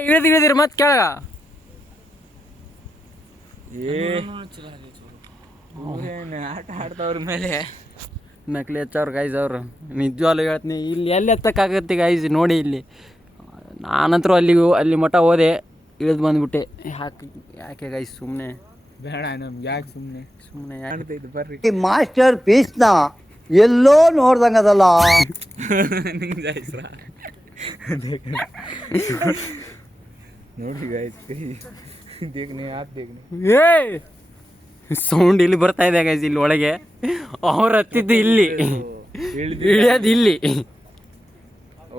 ಇಳಿದಿರಿ ಮತ್ ಕೆಳಗ. ಆಟ ಆಡ್ತಾವ್ರ ಮೇಲೆ ನಕಲಿ ಹಚ್ಚವ್ರು ಗಾಯ್ಸ್. ಅವರು ನಿಜವಾಗ್ಲೂ ಹೇಳ್ತೀನಿ, ಇಲ್ಲಿ ಎಲ್ಲಿ ಎತ್ತಕ್ಕಾಗತ್ತೆ ಗಾಯ್ಸ್. ನೋಡಿ ಇಲ್ಲಿ ನಾನಂತರೂ ಅಲ್ಲಿ ಮಠ ಹೋದೆ, ಇಳಿದು ಬಂದ್ಬಿಟ್ಟೆ. ಯಾಕೆ ಗಾಯ್ಸ್ ಸುಮ್ಮನೆ ಬೇಡ, ನಮ್ಗೆ ಯಾಕೆ ಸುಮ್ಮನೆ ಕಾಣ್ತೈತೆ ಬರ್ರಿ. ಈ ಮಾಸ್ಟರ್ ಪೀಸ್ನ ಎಲ್ಲೋ ನೋಡ್ದಂಗದಲ್ಲ. ನೋಡಿ ಗಾಯ್ಸ್, ಸೌಂಡ್ ಇಲ್ಲಿ ಬರ್ತಾ ಇದೆ ಗಾಯ್ಸ್. ಇಲ್ಲಿ ಒಳಗೆ ಅವ್ರು ಹತ್ತಿದ್ದು ಇಲ್ಲಿ, ಇಳಿಯೋದು ಇಲ್ಲಿ,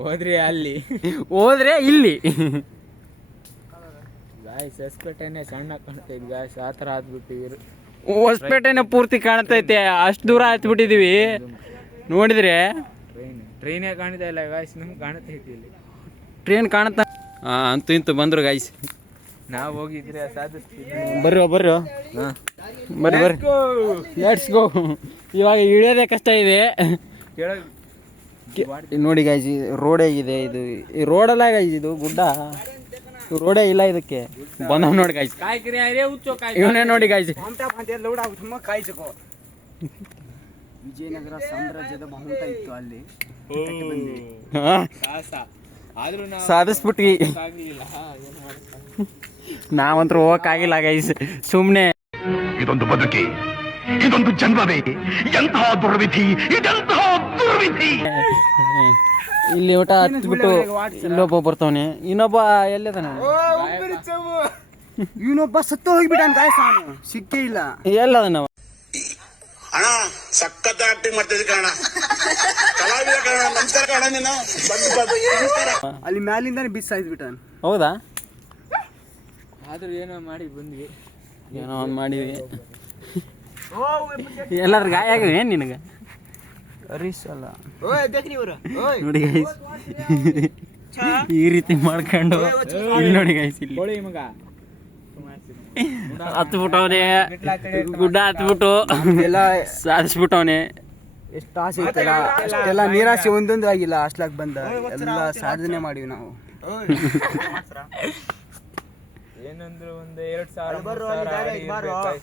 ಹೋದ್ರೆ ಇಲ್ಲಿ. ಗಾಯ್ಸ್ ಹೊಸಪೇಟೆನೆ ಸಣ್ಣ ಕಾಣ್ತೈತೆ ಗಾಯ್ಸ್, ಆ ಥರ ಆದ್ಬಿಟ್ಟಿವಿ. ಹೊಸಪೇಟೆನೆ ಪೂರ್ತಿ ಕಾಣ್ತೈತೆ, ಅಷ್ಟು ದೂರ ಹತ್ಬಿಟ್ಟಿದೀವಿ. ನೋಡಿದ್ರೆ ಟ್ರೈನೇ ಕಾಣ್ತಾ ಇಲ್ಲ ಗಾಯ್ಸ್, ನಮ್ಗೆ ಕಾಣ್ತೈತಿ ಇಲ್ಲಿ. ಟ್ರೈನ್ ಕಾಣುತ್ತಾ? ಅಂತೂ ಇಂತೂ ಬಂದ್ರು ಗಾಯ್ಸ್. ನಾವು ಹೋಗಿದ್ರೆ ಸಾಧಿಸ್ತೀವಿ. ಬರ್ರಿ ಲೆಟ್ಸ್ ಗೋ. ಇವಾಗ ಇಳಿಯೋದೇ ಕಷ್ಟ ಇದೆ. ನೋಡಿ ಗಾಯ್ಸ್, ರೋಡ್ ಹೇಗಿದೆ ಇದು. ಈ ರೋಡಲ್ಲ ಗಾಯ್ಸ್, ಇದು ಗುಡ್ಡ, ರೋಡೇ ಇಲ್ಲ ಇದಕ್ಕೆ. ಬಂದವ್ ನೋಡಿ ಗಾಯ್ಸ್, ಇವನೇ ನೋಡಿ ಗಾಯ್ಸ್. ವಿಜಯನಗರ ಸಾಮ್ರಾಜ್ಯದ ಬಹುಮತ ಇತ್ತು ಅಲ್ಲಿ. ಸಾಧಿಸ್ಬಿಟ್ವಿ. ನಾವಂತೂ ಹೋಗಕ್ಕಾಗಿಲ್ಲ ಗೈಸ್, ಸುಮ್ನೆ. ಇದೊಂದು ಬದುಕಿ, ಇದೊಂದು ಜನ್ಮವೇ, ಎಂತಹ ದುರ್ವಿಧಿ, ಇದೆಂತಹ ದುರ್ವಿಧಿ. ಇಲ್ಲಿ ಊಟ ಹತ್ಬಿಟ್ಟು ಇಲ್ಲೊಬ್ಬ ಬರ್ತಾವನೆ, ಇನ್ನೊಬ್ಬ ಎಲ್ಲದಾನ? ಇವನೊಬ್ಬ ಸತ್ತು ಹೋಗ್ಬಿಟ್ಟಾನ ಗಾಯ್ಸ್, ಸಿಕ್ಕೇ ಇಲ್ಲ. ಎಲ್ಲದನ ಅಣ್ಣ ಸಖತ್ ಆಕ್ಟಿಂಗ್ ಮಾಡ್ತಿದ್ದೆ ಕಣ, ಕಲಾವಿದ ಕಣ. ನಮಸ್ಕಾರ ಕಣ, ನೀನು ಅಲ್ಲಿ ಮ್ಯಾಲಿಂದಾನೆ ಬಿಸ್ ಆಯ್ತು. ಹೌದಾ? ಆದ್ರೂ ಏನೋ ಮಾಡಿ ಬಂದ್ವಿ, ಏನೋ ಒಂದು ಮಾಡಿವಿ. ಎಲ್ಲಾದ್ರೂ ಗಾಯ ಆಗಿವೆ ಏನು ನಿನಗೆ? ಅಲ್ಲ ನೋಡಿ ಗೈಸ್, ಈ ರೀತಿ ಮಾಡ್ಕೊಂಡು ಇಲ್ಲಿ ನೋಡಿ ಗೈಸ್, ಇಲ್ಲಿ ಮಗ ಹತ್ಬಿಟ್ಟವನೆ, ಗುಡ್ಡ ಹತ್ಬಿಟ್ಟು ಎಲ್ಲ ಸಾಧಿಸ್ಬಿಟ್ಟವನೆ. ಎಷ್ಟು ಆಸೆ ಇತ್ತಲ್ಲ, ಅಷ್ಟೆಲ್ಲ ನಿರಾಸೆ ಒಂದೊಂದು ಆಗಿಲ್ಲ. ಅಷ್ಟಾಗಿ ಬಂದ ಎಲ್ಲ ಸಾಧನೆ ಮಾಡಿವಿ ನಾವು. ಏನಂದ್ರೆ ಒಂದು 2,000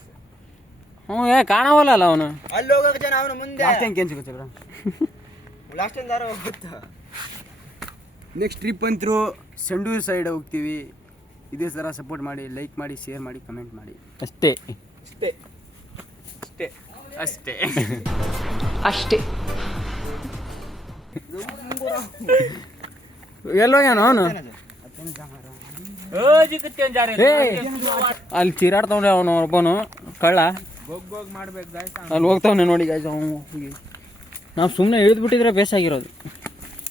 ಹ್ಞೂ ಕಾಣವಲ್ಲ ಅವನು. ಅಲ್ಲಿ ಹೋಗಕ್ಕೆ ಜನ ಅವನು ಮುಂದೆ ನೆಕ್ಸ್ಟ್ ಟ್ರಿಪ್ ಅಂತೂ ಸಂಡೂರು ಸೈಡ್ ಹೋಗ್ತೀವಿ. ಇದೇ ಥರ ಸಪೋರ್ಟ್ ಮಾಡಿ, ಲೈಕ್ ಮಾಡಿ, ಶೇರ್ ಮಾಡಿ, ಕಮೆಂಟ್ ಮಾಡಿ. ಅಷ್ಟೇ ಅಷ್ಟೇ ಅಷ್ಟೇ ಅಷ್ಟೇ ಅಷ್ಟೇ. ಎಲ್ಲೋಗ್ಯಾನ ಅವನು? ಅಲ್ಲಿ ಚೀರಾಡ್ತವ್ರೆ ಅವನು ಒಬ್ಬನು ಕಳ್ಳ. ಅಲ್ಲಿ ಹೋಗ್ತಾವನೆ ನೋಡಿ ಗಾಯ್ಸ್. ನಾವು ಸುಮ್ಮನೆ ಇಳಿದ್ಬಿಟ್ಟಿದ್ರೆ ಬೇಸಾಗಿರೋದು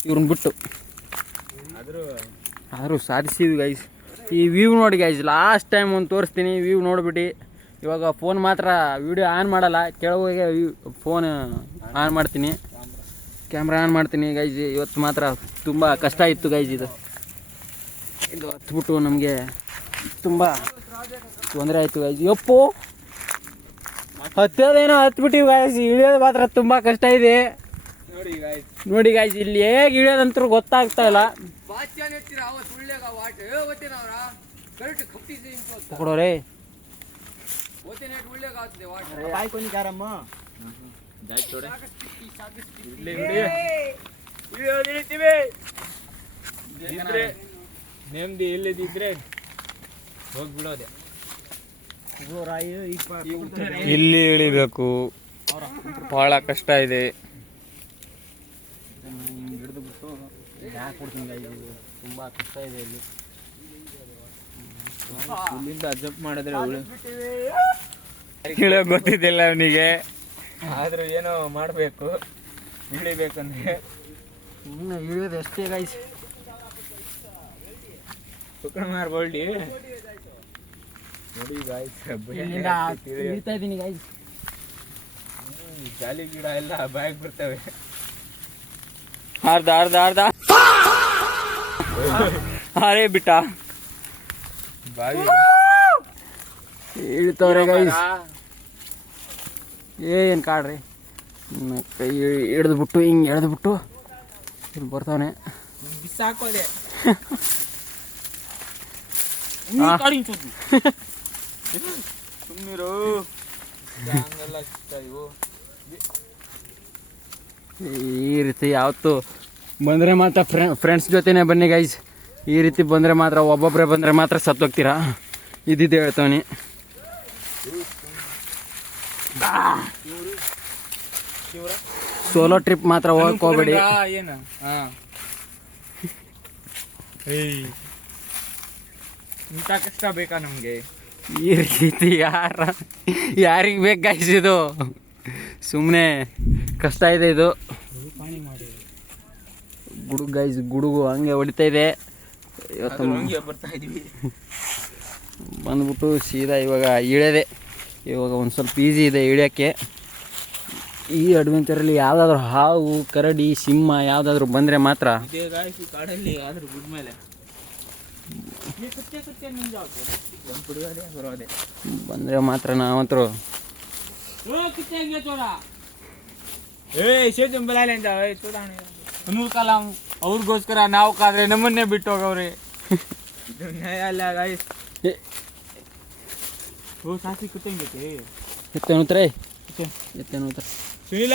ಇವ್ರನ್ನ ಬಿಟ್ಟು. ಆದರೂ ಸಾಧಿಸಿದ್ವಿ ಗೈಸ್. ಈ ವ್ಯೂ ನೋಡಿ ಗೈಸ್, ಲಾಸ್ಟ್ ಟೈಮ್ ಒಂದು ತೋರಿಸ್ತೀನಿ ವ್ಯೂ ನೋಡ್ಬಿಟ್ಟು. ಇವಾಗ ಫೋನ್ ಮಾತ್ರ ವಿಡಿಯೋ ಆನ್ ಮಾಡಲ್ಲ, ಕೆಳಗೆ ಫೋನ್ ಆನ್ ಮಾಡ್ತೀನಿ, ಕ್ಯಾಮ್ರಾ ಆನ್ ಮಾಡ್ತೀನಿ ಗೈಸ್. ಇವತ್ತು ಮಾತ್ರ ತುಂಬ ಕಷ್ಟ ಇತ್ತು ಗೈಸ್. ಇದು ಹತ್ಬಿಟ್ಟು ನಮಗೆ ತುಂಬ ತೊಂದರೆ ಆಯಿತು ಗೈಸ್. ಯಪ್ಪು ಹತ್ತೋದೇನೋ ಹತ್ಬಿಟ್ಟಿವಿ ಗಾಯ್ಸ್, ಇಳಿಯೋದು ಮಾತ್ರ ತುಂಬ ಕಷ್ಟ ಇದೆ ನೋಡಿ ಗಾಯ್ಸ್. ಇಲ್ಲಿ ಹೇಗೆ ಇಳಿಯೋದಂತೂ ಗೊತ್ತಾಗ್ತಾ ಇಲ್ಲ. ಪಕಡೋರೆ ನೆಮ್ಮದಿ ಇಲ್ಲದಿದ್ರೆ ಹೋಗ್ಬಿಡೋದೆ. ಇಲ್ಲಿ ಇಳಿಬೇಕು, ಬಹಳ ಕಷ್ಟ ಇದೆ. ಹಿಡಿದುಬಿಟ್ಟು ಹಾಕ್ಬಿಡ್ತೀನಿ, ತುಂಬ ಕಷ್ಟ ಇದೆ ಇಲ್ಲಿ. ಇಲ್ಲಿಂದ ಜಂಪ್ ಮಾಡಿದ್ರೆ ಇಳಿಯೋ ಗೊತ್ತಿದ್ದಿಲ್ಲ ಅವನಿಗೆ, ಆದ್ರೂ ಏನೋ ಮಾಡಬೇಕು, ಇಳಿಬೇಕಂದ್ರೆ ಸುಮ್ಮನೆ ಇಳಿಯೋದು ಅಷ್ಟೇ ಗೈಸ್. ಬೋಲ್ಡಿ ನೋಡಿ ಗಾಯ್ಸ್, ಇಳಿತಾ ಇದ್ದೀನಿ ಗೈಸ್. ಜಾಲಿ ಗಿಡ ಎಲ್ಲ ಬಾಯಿಗೆ ಬರ್ತವೆ. ಅರ್ಧ ಅರ್ಧ ಅರ್ಧ ಅರೇ ಬಿಟ್ಟ ಬಾವಿ ಇಳಿತವ್ರೆ ಗೈಸ್. ಏನು ಕಾಡ್ರಿ, ಕೈ ಹಿಡಿದ್ಬಿಟ್ಟು ಹಿಂಗೆ ಎಳೆದ್ಬಿಟ್ಟು ಇಲ್ಲಿ ಬರ್ತಾವನೆ. ಬಿಸಾಕೋದೆ ಸುಮ್ಮನಿರು. ಈ ರೀತಿ ಯಾವತ್ತು ಬಂದರೆ ಮಾತ್ರ ಫ್ರೆಂಡ್ಸ್ ಜೊತೆನೇ ಬನ್ನಿ ಗೈಸ್. ಈ ರೀತಿ ಬಂದರೆ ಮಾತ್ರ, ಒಬ್ಬೊಬ್ಬರೇ ಬಂದರೆ ಮಾತ್ರ ಸತ್ತೋಗ್ತೀರಾ. ಇದ್ದಿದ್ದು ಹೇಳ್ತಾವನಿ. ಸೋಲೋ ಟ್ರಿಪ್ ಮಾತ್ರ ಹೋಗಕ್ಕೆ ಹೋಗ್ಬೇಡಿ. ಏನು ಇಂಥ ಕಷ್ಟ ಬೇಕಾ ನಮಗೆ? ಈ ರೀತಿ ಯಾರಿಗೆ ಬೇಕು ಗೈಸ್? ಇದು ಸುಮ್ಮನೆ ಕಷ್ಟ ಇದೆ. ಇದು ಗುಡುಗು ಗೈಸ್, ಗುಡುಗು ಹಂಗೆ ಹೊಡಿತಾ ಇದೆ. ಇವತ್ತು ಬರ್ತಾ ಇದೀವಿ, ಬಂದ್ಬಿಟ್ಟು ಸೀದಾ ಇವಾಗ ಇಳಿಯೋದೆ. ಇವಾಗ ಒಂದು ಸ್ವಲ್ಪ ಈಸಿ ಇದೆ ಇಳಿಯೋಕ್ಕೆ. ಈ ಅಡ್ವೆಂಚರಲ್ಲಿ ಯಾವುದಾದ್ರೂ ಹಾವು, ಕರಡಿ, ಸಿಂಹ ಯಾವುದಾದ್ರೂ ಬಂದರೆ ಮಾತ್ರ ಕಾಡಲ್ಲಿ ಆದ್ರೂ ಗುಡ್ ಮೇಲೆ ಬಂದರೆ ಮಾತ್ರ ನಾವಂತರೂ ಅವ್ರಿಗೋಸ್ಕರ ನಾವು ಕಾದ್ರೆ ನಮ್ಮನ್ನೇ ಬಿಟ್ಟು ಹೋಗವ್ರಿ. ಇದು ನ್ಯಾಯ ಅಲ್ಲ ಗಾಯ್ಸ್. ಸಾಸಿ ಕುತ್ತಂಗೈತಿ ಎತ್ತೇನುತ್ತಾರೆ ಎತ್ತೇನುತ್ತಾರೆ ಸುನಿಲ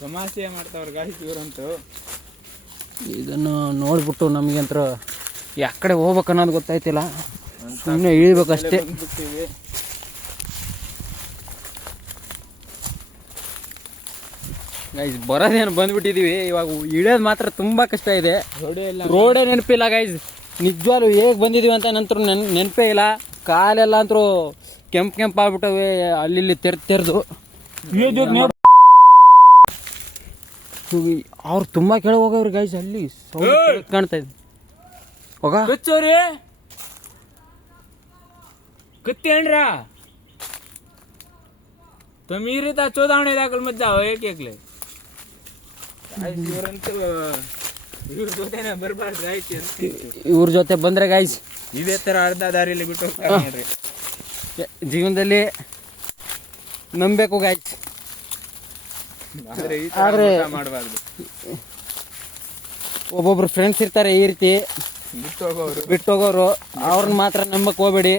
ಸಮಸ್ಯೆ ಮಾಡ್ತಾವ್ರ ಗಾಯ್ಸ್ ಇವರಂತೂ. ಇದನ್ನು ನೋಡ್ಬಿಟ್ಟು ನಮಗಂತರ ಯಾವ ಕಡೆ ಹೋಗ್ಬೇಕು ಅನ್ನೋದು ಗೊತ್ತಾಯ್ತಿಲ್ಲ, ಸುಮ್ಮನೆ ಇಳಿಬೇಕಷ್ಟೇ. ಗೈಸ್ ಬರೋದೇನು ಬಂದ್ಬಿಟ್ಟಿದ್ದೀವಿ. ಇವಾಗ ಇಳಿಯೋದು ಮಾತ್ರ ತುಂಬ ಕಷ್ಟ ಇದೆ. ರೋಡೇ ನೆನಪಿಲ್ಲ ಗೈಸ್, ನಿಜವಾಗ್ಲೂ ಹೇಗೆ ಬಂದಿದ್ದೀವಿ ಅಂತ ನಂತರ ನೆನಪೇ ಇಲ್ಲ. ಕಾಲೆಲ್ಲ ಅಂತರೂ ಕೆಂಪು ಆಗ್ಬಿಟ್ಟವೆ, ಅಲ್ಲಿ ತೆರೆದು. ಅವ್ರು ತುಂಬ ಕೆಳಗೆ ಹೋಗವ್ರಿ ಗೈಸ್. ಅಲ್ಲಿ ಸೌಂಡ್ ಕಾಣ್ತಾ ಇದೆ. ಹೋಗ ಕತ್ತಿ ಅಣ್ರ ತಮೀರಿದ ಚೋದಾವಣೆ ದಾಖಲ್ ಮಜ್ಜಾ ಏಕೆ ಇವರಂತೂ ಇವ್ರ ಜೊತೆನೆ ಬರ್ಬಾರ್ದು ಆಯ್ತು. ಇವ್ರ ಜೊತೆ ಬಂದರೆ ಗೈಸ್ ಇದೇ ಥರ ಅರ್ಧ ದಾರಿಯಲ್ಲಿ ಬಿಟ್ಟು ಹೋಗ್ತಾರೆ ನೋಡ್ರಿ. ಜೀವನದಲ್ಲಿ ನಂಬಬೇಕು ಗೈಸ್, ಆದರೆ ಮಾಡಬಾರ್ದು. ಒಬ್ಬೊಬ್ರು ಫ್ರೆಂಡ್ಸ್ ಇರ್ತಾರೆ ಈ ರೀತಿ ಬಿಟ್ಟು ಹೋಗೋರು, ಅವ್ರನ್ನ ಮಾತ್ರ ನಂಬಕ್ಕೆ ಹೋಗ್ಬೇಡಿ.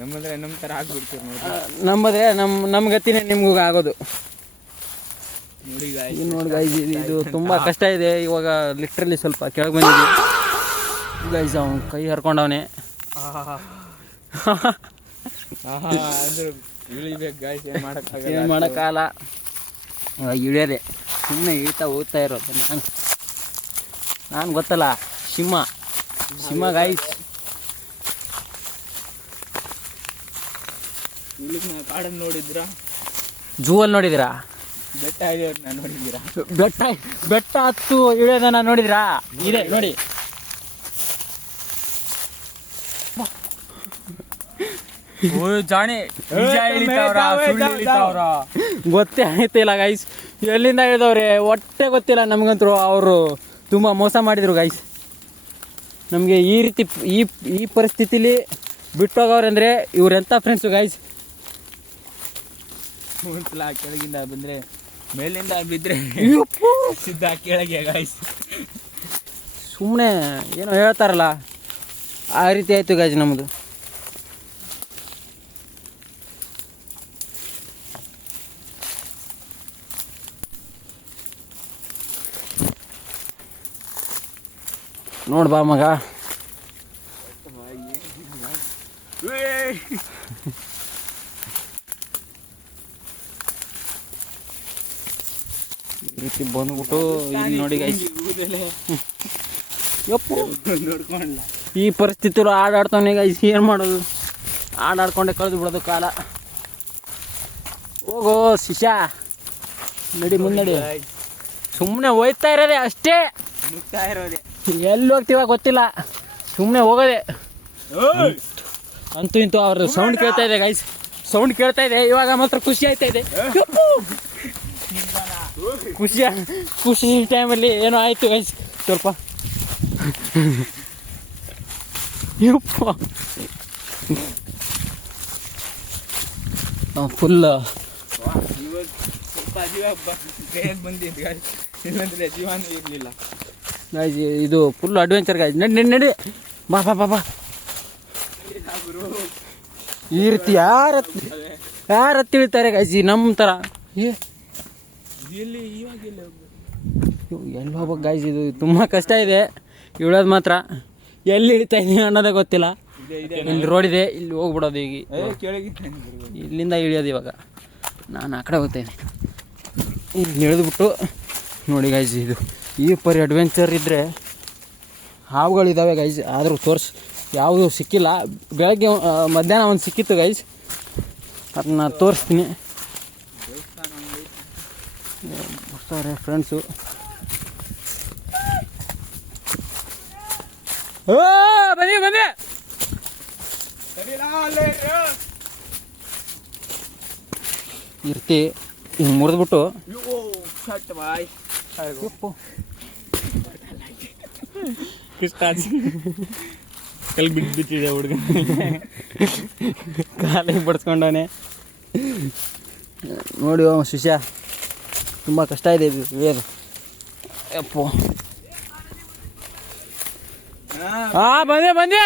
ನಮ್ಮಂದ್ರೆ ನಮ್ಮ ಥರ ಆಗ್ಬಿಡ್ತೀವಿ ನೋಡಿ. ನಂಬದ್ರೆ ನಮ್ಮ ಗತಿನೇ ನಿಮ್ಗೂ ಆಗೋದು ನೋಡಿ ಗೈಸ್. ಇದು ತುಂಬ ಕಷ್ಟ ಇದೆ. ಇವಾಗ ಲಿಟ್ರಲಿ ಸ್ವಲ್ಪ ಕೆಳಗೆ ಬಂದಿದ್ವಿ ಗೈಸ್. ಅವ್ನು ಕೈ ಹರ್ಕೊಂಡವನೆ. ಇಳಿಬೇಕು ಗೈಸ್, ಏನು ಮಾಡೋಕ್ಕಾಗಲ್ಲ. ಇಳಿಯೋದೆ, ಸುಮ್ಮನೆ ಇಳ್ತಾ ಹೋಗ್ತಾ ಇರೋದು. ನಾನು ಗೊತ್ತಲ್ಲ, ಸಿಂಹ ಗೈಸ್. ಕಾಡನ್ನು ನೋಡಿದ್ರ, ಝೂ ಅಲ್ಲಿ ನೋಡಿದಿರಾ? ಬೆಟ್ಟ ಇದೆ ನೋಡಿದ್ದೀರಾ? ಬೆಟ್ಟ ಹತ್ತು ಇಳಿಯೋದನ್ನ ನೋಡಿದ್ರಾ? ಇದೆ ನೋಡಿ. ಜಾಣಿ ಗೊತ್ತೇ ಆಯ್ತಿಲ್ಲ ಗೈಸ್, ಎಲ್ಲಿಂದ ಇಳಿದವ್ರೆ ಹೊಟ್ಟೆ ಗೊತ್ತಿಲ್ಲ ನಮಗಂತೂ. ಅವರು ತುಂಬ ಮೋಸ ಮಾಡಿದರು ಗೈಸ್ ನಮಗೆ. ಈ ರೀತಿ ಈ ಪರಿಸ್ಥಿತಿಲಿ ಬಿಟ್ಟೋಗವ್ರೆ ಅಂದರೆ ಇವ್ರೆಂಥ ಫ್ರೆಂಡ್ಸು ಗೈಸ್. ಒಂದ್ಸಲ ಕೆಳಗಿಂದ ಬಂದರೆ ಮೇಲಿಂದ ಬಿದ್ದರೆ ಸಿದ್ಧ ಕೆಳಗೆ ಗೈಸ್. ಸುಮ್ಮನೆ ಏನೋ ಹೇಳ್ತಾರಲ್ಲ ಆ ರೀತಿ ಆಯಿತು ಗೈಸ್ ನಮ್ಮದು. ನೋಡ್ಬಾ ಮಗ, ಈ ರೀತಿ ಬಂದ್ಬಿಟ್ಟು ಇಲ್ಲಿ ನೋಡಿ ಗೈಸ್. ಯಪ್ಪು ನೋಡ್ಕೊಂಡ್ಲ ಈ ಪರಿಸ್ಥಿತಿರು ಆಡಾಡ್ತಾವನೆ ಗೈಸ್. ಏನು ಮಾಡೋದು, ಆಡಾಡ್ಕೊಂಡೆ ಕಳೆದು ಬಿಡೋದು ಕಾಲ. ಹೋಗೋ ಶಿಷ್ಯ, ನಡಿ ಮುಂದಡಿ. ಸುಮ್ಮನೆ ಹೋಯ್ತಾ ಇರೋದೆ ಅಷ್ಟೇ, ಮುಗ್ತಾ ಇರೋದೆ. ಎಲ್ಲಿ ಹೋಗ್ತೀವ ಗೊತ್ತಿಲ್ಲ, ಸುಮ್ಮನೆ ಹೋಗೋದೆ. ಅಂತೂ ಇಂತೂ ಅವ್ರ ಸೌಂಡ್ ಕೇಳ್ತಾ ಇದೆ ಗೈಸ್, ಸೌಂಡ್ ಕೇಳ್ತಾ ಇದೆ. ಇವಾಗ ಮಾತ್ರ ಖುಷಿ ಆಯ್ತಾ ಇದೆ. ಖುಷಿ ಟೈಮಲ್ಲಿ ಏನೋ ಆಯಿತು ಗೈಸ್ ಸ್ವಲ್ಪ. ಫುಲ್ ಸ್ವಲ್ಪ ಜೀವ ಬೇಗ ಬಂದಿದ್ದು ಗೈಸ್, ಇಲ್ಲಂದ್ರೆ ಜೀವನೂ ಇರಲಿಲ್ಲ ಗೈಸ್. ಇದು ಫುಲ್ ಅಡ್ವೆಂಚರ್ ಗೈಸ್. ನಡಿ ಬಾ ಬಾ ಬಾ ಬಾ. ಈ ರೀತಿ ಯಾರು ಹತ್ತಿ ಇಳ್ತಾರೆ ಗೈಸ್ ನಮ್ಮ ಥರ. ಎಲ್ಲಿ ಇವಾಗ ಎಲ್ಲಿ ಹೋಗ್ಬೇಕು ಗೈಸ್, ಇದು ತುಂಬ ಕಷ್ಟ ಇದೆ ಇಳೋದು ಮಾತ್ರ. ಎಲ್ಲಿ ಇಳಿತಾ ಇದೀವಿ ಅನ್ನೋದೇ ಗೊತ್ತಿಲ್ಲ. ಇಲ್ಲಿ ರೋಡ್ ಇದೆ, ಇಲ್ಲಿ ಹೋಗ್ಬಿಡೋದು. ಈಗ ಇಲ್ಲಿಂದ ಇಳಿಯೋದು. ಇವಾಗ ನಾನು ಆ ಕಡೆ ಹೋಗ್ತೇನೆ. ಇಲ್ಲಿ ಇಳಿದ್ಬಿಟ್ಟು ನೋಡಿ ಗೈಸ್, ಇದು ಈ ಪರಿ ಅಡ್ವೆಂಚರ್ ಇದ್ದರೆ ಹಾವುಗಳಿದ್ದಾವೆ ಗೈಸ್. ಆದರೂ ಯಾವುದು ಸಿಕ್ಕಿಲ್ಲ. ಬೆಳಗ್ಗೆ ಮಧ್ಯಾಹ್ನ ಒಂದು ಸಿಕ್ಕಿತ್ತು ಗೈಸ್, ಅದನ್ನ ತೋರಿಸ್ತೀನಿ. ಬರ್ತಾರೆ ಫ್ರೆಂಡ್ಸು. ಬಂದೆ ಇರ್ತಿ ಹಿಂಗೆ ಮುರಿದ್ಬಿಟ್ಟು ಕಲ್ ಬಿಟ್ಟಿದೆ ಹುಡುಗ, ಕಾಲಿಗೆ ಬಡ್ಸ್ಕೊಂಡವನೆ ನೋಡಿ. ಶಿಷ್ಯ ತುಂಬ ಕಷ್ಟ ಇದೆ ಇದು ಇಳಿಯೋದು. ಅಪ್ಪೋ ಬಂದೆ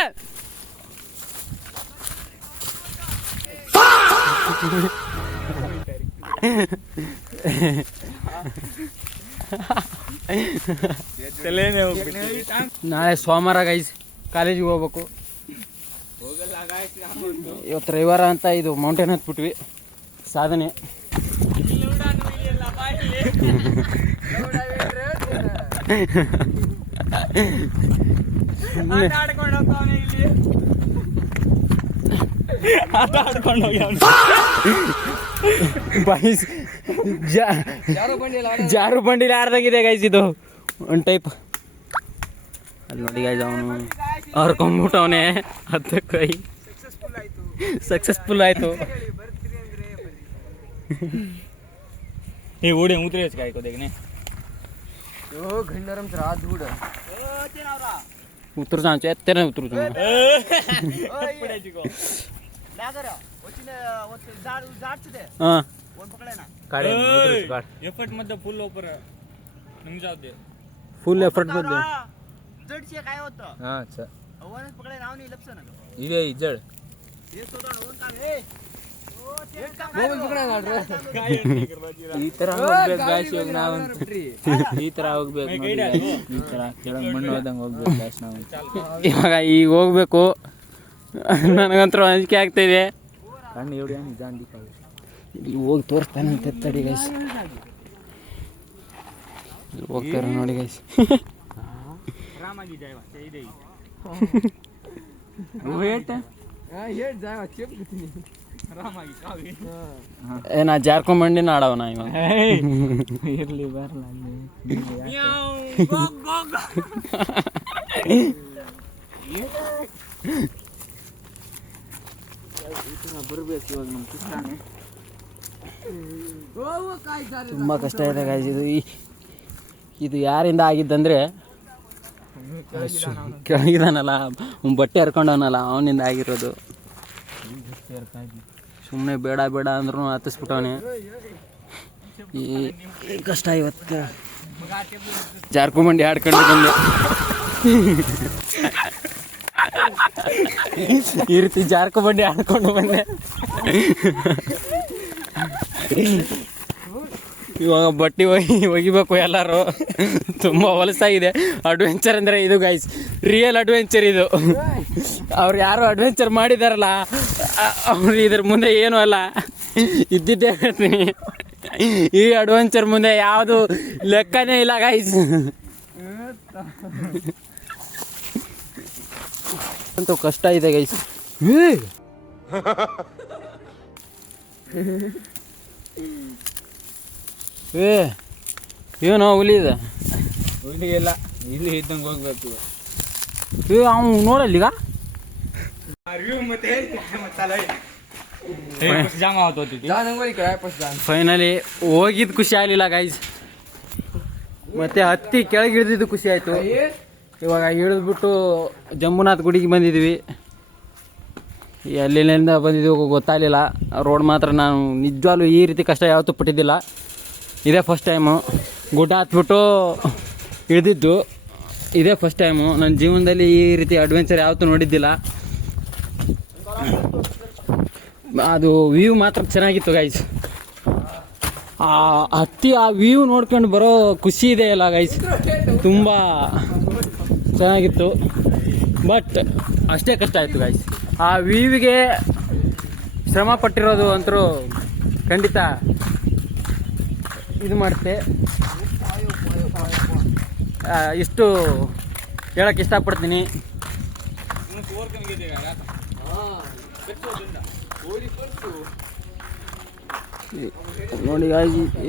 ನಾಳೆ ಸೋಮವಾರ ಗೈಸ್, ಕಾಲೇಜಿಗೆ ಹೋಗ್ಬೇಕು. ಇವತ್ತು ರವಿವಾರ ಅಂತ ಇದು ಮೌಂಟೇನ್ ಹತ್ಬಿಟ್ವಿ. ಸಾಧನೆ ಬಾಯ್ಸ್. ಜಾರು ಬಂಡಿಲಿ ಆಡ್ದಂಗಿದೆ ಗೈಸ್ ಇದು ಒಂದು ಟೈಪ್. ಅಲ್ಲಿ ನೋಡಿ ಗೈಸ್, ಅವನು ಹರ್ಕೊಂಡ್ಬಿಟ್ಟವನೇ ಹತ್ತಕ್ಕೈ. ಸಕ್ಸಸ್ಫುಲ್ ಆಯಿತು. ये ओडे उतरे काय को देखने यो घंडरम रात बुड उतर जांचे तेरे उतर जा पड़ेजी को ना करो वचिने जाड छे हां कोण पकड़े ना काढे उतर काढ एफर्ट मध्ये फुल ऊपर निम जाऊ दे फुल एफर्ट मध्ये जड छे काय होतं हां अच्छा अवनच पकड़े नाव नाही लक्ष ना इदे जड ये सोडा ओन काम ए ಈ ತರ ಹೋಗ್ಬೇಕು ಗಾಯ್ಸ್. ಇವಾಗ ನಾವು ಈ ತರ ಹೋಗ್ಬೇಕು, ಈ ತರ ಕೆಳಗೆ ಮಣ್ಣು ಹೋದಂಗೆ ಹೋಗ್ಬೇಕು ಗಾಯ್ಸ್ ನಾವು. ಇವಾಗ ಈಗ ಹೋಗ್ಬೇಕು. ನನಗಂತೂ ಅಂಜಿಕೆ ಆಗ್ತಾಯಿದೆ. ಕಣ್ಣು ಎವಡಿ ಜಾಂಡಿ ಇಲ್ಲಿ ಹೋಗಿ ತೋರಿಸ್ತಾನೆ ಅಂತ ತಡಿ ಗೈಸ್. ಇಲ್ಲಿ ಹೋಗ್ತಾರೆ ನೋಡಿ ಗೈಸ್. ಆರಾಮಾಗಿ ಜಾಯವ ಇದೆ ವೇಟ್ ಹೇಟ್ ಜಾಯವ ಚೇಪ್ ಬಿಡ್ತೀನಿ. ನಾ ಜಾರ್ಕೊಂಬಂಡಿನ ಆಡವನ ಇವಾಗ. ಇರ್ಲಿ ಬರಲ್ಲ ಬರ್ಬೇಕು ಇವಾಗ ನಮ್ಮ ಕೃಷ್ಣಾನೆ. ತುಂಬ ಕಷ್ಟ ಇದೆ ಗಾಯ್ಸ್. ಇದು ಯಾರಿಂದ ಆಗಿದ್ದಂದ್ರೆ ಕೆಳಗಿದಾನಲ್ಲ ಬಟ್ಟೆ ಹರ್ಕೊಂಡವನಲ್ಲ ಅವನಿಂದ ಆಗಿರೋದು. ಸುಮ್ಮನೆ ಬೇಡ ಬೇಡ ಅಂದ್ರೂ ಹತ್ತಿಸ್ಬಿಟ್ಟವನೆ. ಈ ಕಷ್ಟ ಇವತ್ತು ಜಾರ್ಕೊಂಬಂಡಿ ಆಡ್ಕೊಂಡು ಬಂದೆ. ಈ ರೀತಿ ಜಾರ್ಕೊಂಬಂಡಿ ಆಡ್ಕೊಂಡು ಬಂದೆ. ಇವಾಗ ಬಟ್ಟೆ ಒಗಿಬೇಕು ಎಲ್ಲರೂ. ತುಂಬ ಹೊಲಸಾಗಿದೆ. ಅಡ್ವೆಂಚರ್ ಅಂದರೆ ಇದು ಗೈಸ್, ರಿಯಲ್ ಅಡ್ವೆಂಚರ್ ಇದು. ಅವ್ರು ಯಾರು ಅಡ್ವೆಂಚರ್ ಮಾಡಿದಾರಲ್ಲ ಅವ್ರು ಇದ್ರ ಮುಂದೆ ಏನೂ ಅಲ್ಲ. ಇದ್ದಿದ್ದೇ ಹೇಳ್ತೀನಿ, ಈ ಅಡ್ವೆಂಚರ್ ಮುಂದೆ ಯಾವುದು ಲೆಕ್ಕನೇ ಇಲ್ಲ ಗೈಸ್. ಅಂತೂ ಕಷ್ಟ ಇದೆ ಗೈಸ್. ಏನೋ ಹುಲಿ ಇದೆ. ಹುಲಿ ಇಲ್ಲ, ಇಲ್ಲಿ ಇದ್ದಂಗೆ ಹೋಗ್ಬೇಕು. ಅವ್ನು ನೋಡಲ್ಲೀಗ ಫೈನಲಿ ಹೋಗಿದ್ದು ಖುಷಿ ಆಗಲಿಲ್ಲ ಗೈಸ್. ಮತ್ತೆ ಹತ್ತಿ ಕೆಳಗೆ ಇಳಿದಿದ್ದು ಖುಷಿ ಆಯಿತು. ಇವಾಗ ಇಳಿದ್ಬಿಟ್ಟು ಜಂಬುನಾಥ್ ಗುಡಿಗೆ ಬಂದಿದ್ವಿ. ಎಲ್ಲಿಂದ ಬಂದಿದ್ದೀವಿ ಗೊತ್ತಾಗಲಿಲ್ಲ. ರೋಡ್ ಮಾತ್ರ ನಾನು ನಿಜವಾಗ್ಲೂ ಈ ರೀತಿ ಕಷ್ಟ ಯಾವತ್ತೂ ಪಟ್ಟಿದ್ದಿಲ್ಲ. ಇದೇ ಫಸ್ಟ್ ಟೈಮು ಗುಡ್ಡ ಹತ್ಬಿಟ್ಟು ಇಳಿದಿದ್ದು. ಇದೇ ಫಸ್ಟ್ ಟೈಮು ನನ್ನ ಜೀವನದಲ್ಲಿ ಈ ರೀತಿ ಅಡ್ವೆಂಚರ್ ಯಾವತ್ತೂ ನೋಡಿದ್ದಿಲ್ಲ. ಅದು ವ್ಯೂ ಮಾತ್ರ ಚೆನ್ನಾಗಿತ್ತು ಗೈಸ್. ಆ ವ್ಯೂ ನೋಡ್ಕೊಂಡು ಬರೋ ಖುಷಿ ಇದೆ ಅಲ್ಲ ಗೈಸ್, ತುಂಬ ಚೆನ್ನಾಗಿತ್ತು. ಬಟ್ ಅಷ್ಟೇ ಕಷ್ಟ ಆಯಿತು ಗೈಸ್. ಆ ವ್ಯೂವಿಗೆ ಶ್ರಮ ಪಟ್ಟಿರೋದು ಅಂತರೂ ಖಂಡಿತ ಇದು ಮಾಡುತ್ತೆ. ಇಷ್ಟು ಹೇಳೋಕ್ಕೆ ಇಷ್ಟಪಡ್ತೀನಿ. ನೋಡಿ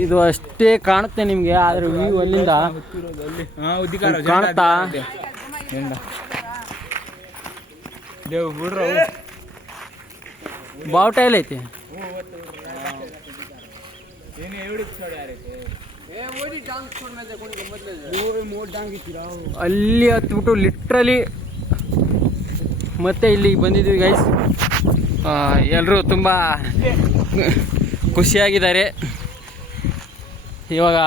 ಇದು ಅಷ್ಟೇ ಕಾಣುತ್ತೆ ನಿಮಗೆ, ಆದರೆ ವ್ಯೂ ಅಲ್ಲಿಂದ ಕಾಣುತ್ತಾ? ಬಾವುಟ ಎಲ್ಲೈತಿ? ಅಲ್ಲಿ ಹತ್ಬಿಟ್ಟು ಲಿಟ್ರಲಿ ಮತ್ತೆ ಇಲ್ಲಿಗೆ ಬಂದಿದ್ವಿ ಗೈಸ್. ಎಲ್ಲರೂ ತುಂಬ ಖುಷಿಯಾಗಿದ್ದಾರೆ. ಇವಾಗ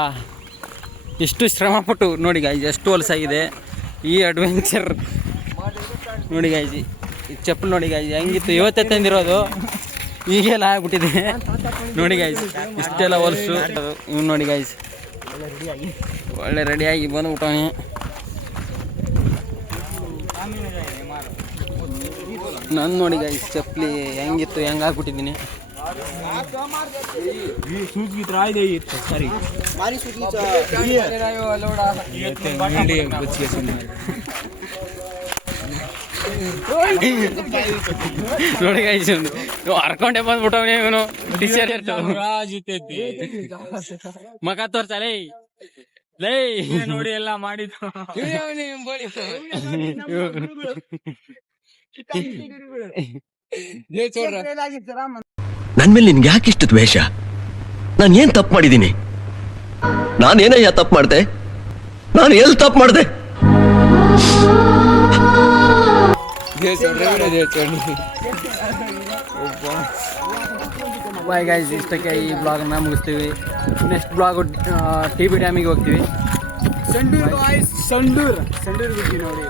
ಎಷ್ಟು ಶ್ರಮಪಟ್ಟು ನೋಡಿ ಗೈಸ್, ಎಷ್ಟು ಹೊಲಸಾಗಿದೆ ಈ ಅಡ್ವೆಂಚರ್. ನೋಡಿ ಗೈಸ್, ಈ ಚಪ್ಪಲ್ ನೋಡಿ ಗೈಸ್ ಹೆಂಗಿತ್ತು, ಇವತ್ತೇ ತಂದಿರೋದು, ಈಗೆಲ್ಲ ಆಗ್ಬಿಟ್ಟಿದೆ. ನೋಡಿ ಗೈಸ್ ಇಷ್ಟೆಲ್ಲ ಹೊಲಸು. ಇವ್ನು ನೋಡಿ ಗೈಸ್ ಒಳ್ಳೆ ರೆಡಿಯಾಗಿ ಬಂದ್ಬಿಟ್ಟವನೆ. ನಾನು ನೋಡಿ ಗೈಸ್ ಚಪ್ಪಲಿ ಹೆಂಗಿತ್ತು, ಹೆಂಗಾಗ್ಬಿಟ್ಟಿದ್ದೀನಿ. ನೋಡಿ ಗೈಸ್ ಹರ್ಕೊಂಡೆ ಬಂದ್ಬಿಟ್ಟವನೇ ಇವನು. ಟಿ ಶರ್ಟ್ ಮಗ ತೋರ್ಸಲೇ ಲೇ ನೋಡಿ ಎಲ್ಲ ಮಾಡಿದ್ದು. ನನ್ ಮೇಲೆ ನಿನ್ಗೆ ಯಾಕೆ ಇಷ್ಟು ದ್ವೇಷ? ನಾನು ಏನ್ ತಪ್ಪು ಮಾಡಿದ್ದೀನಿ? ನಾನೇನಯ್ಯ ತಪ್ಪು ಮಾಡ್ದೆ? ನಾನು ಎಲ್ಲಿ ತಪ್ಪು ಮಾಡ್ದೆ? ಬಾಯ್ ಗೈಸ್, ಇಷ್ಟಕ್ಕೆ ಈ ಬ್ಲಾಗನ್ನು ಮುಗಿಸ್ತೀವಿ. ನೆಕ್ಸ್ಟ್ ಬ್ಲಾಗ್ TB ಡ್ಯಾಮಿಗೆ ಹೋಗ್ತೀವಿ. ಸಂಡೂರ್ ಬಿದ್ದಿ ನೋಡಿ.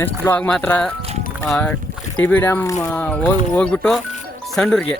ನೆಕ್ಸ್ಟ್ ಬ್ಲಾಗ್ ಮಾತ್ರ TB ಡ್ಯಾಮ್ ಹೋಗ್ಬಿಟ್ಟು ಸಂಡೂರಿಗೆ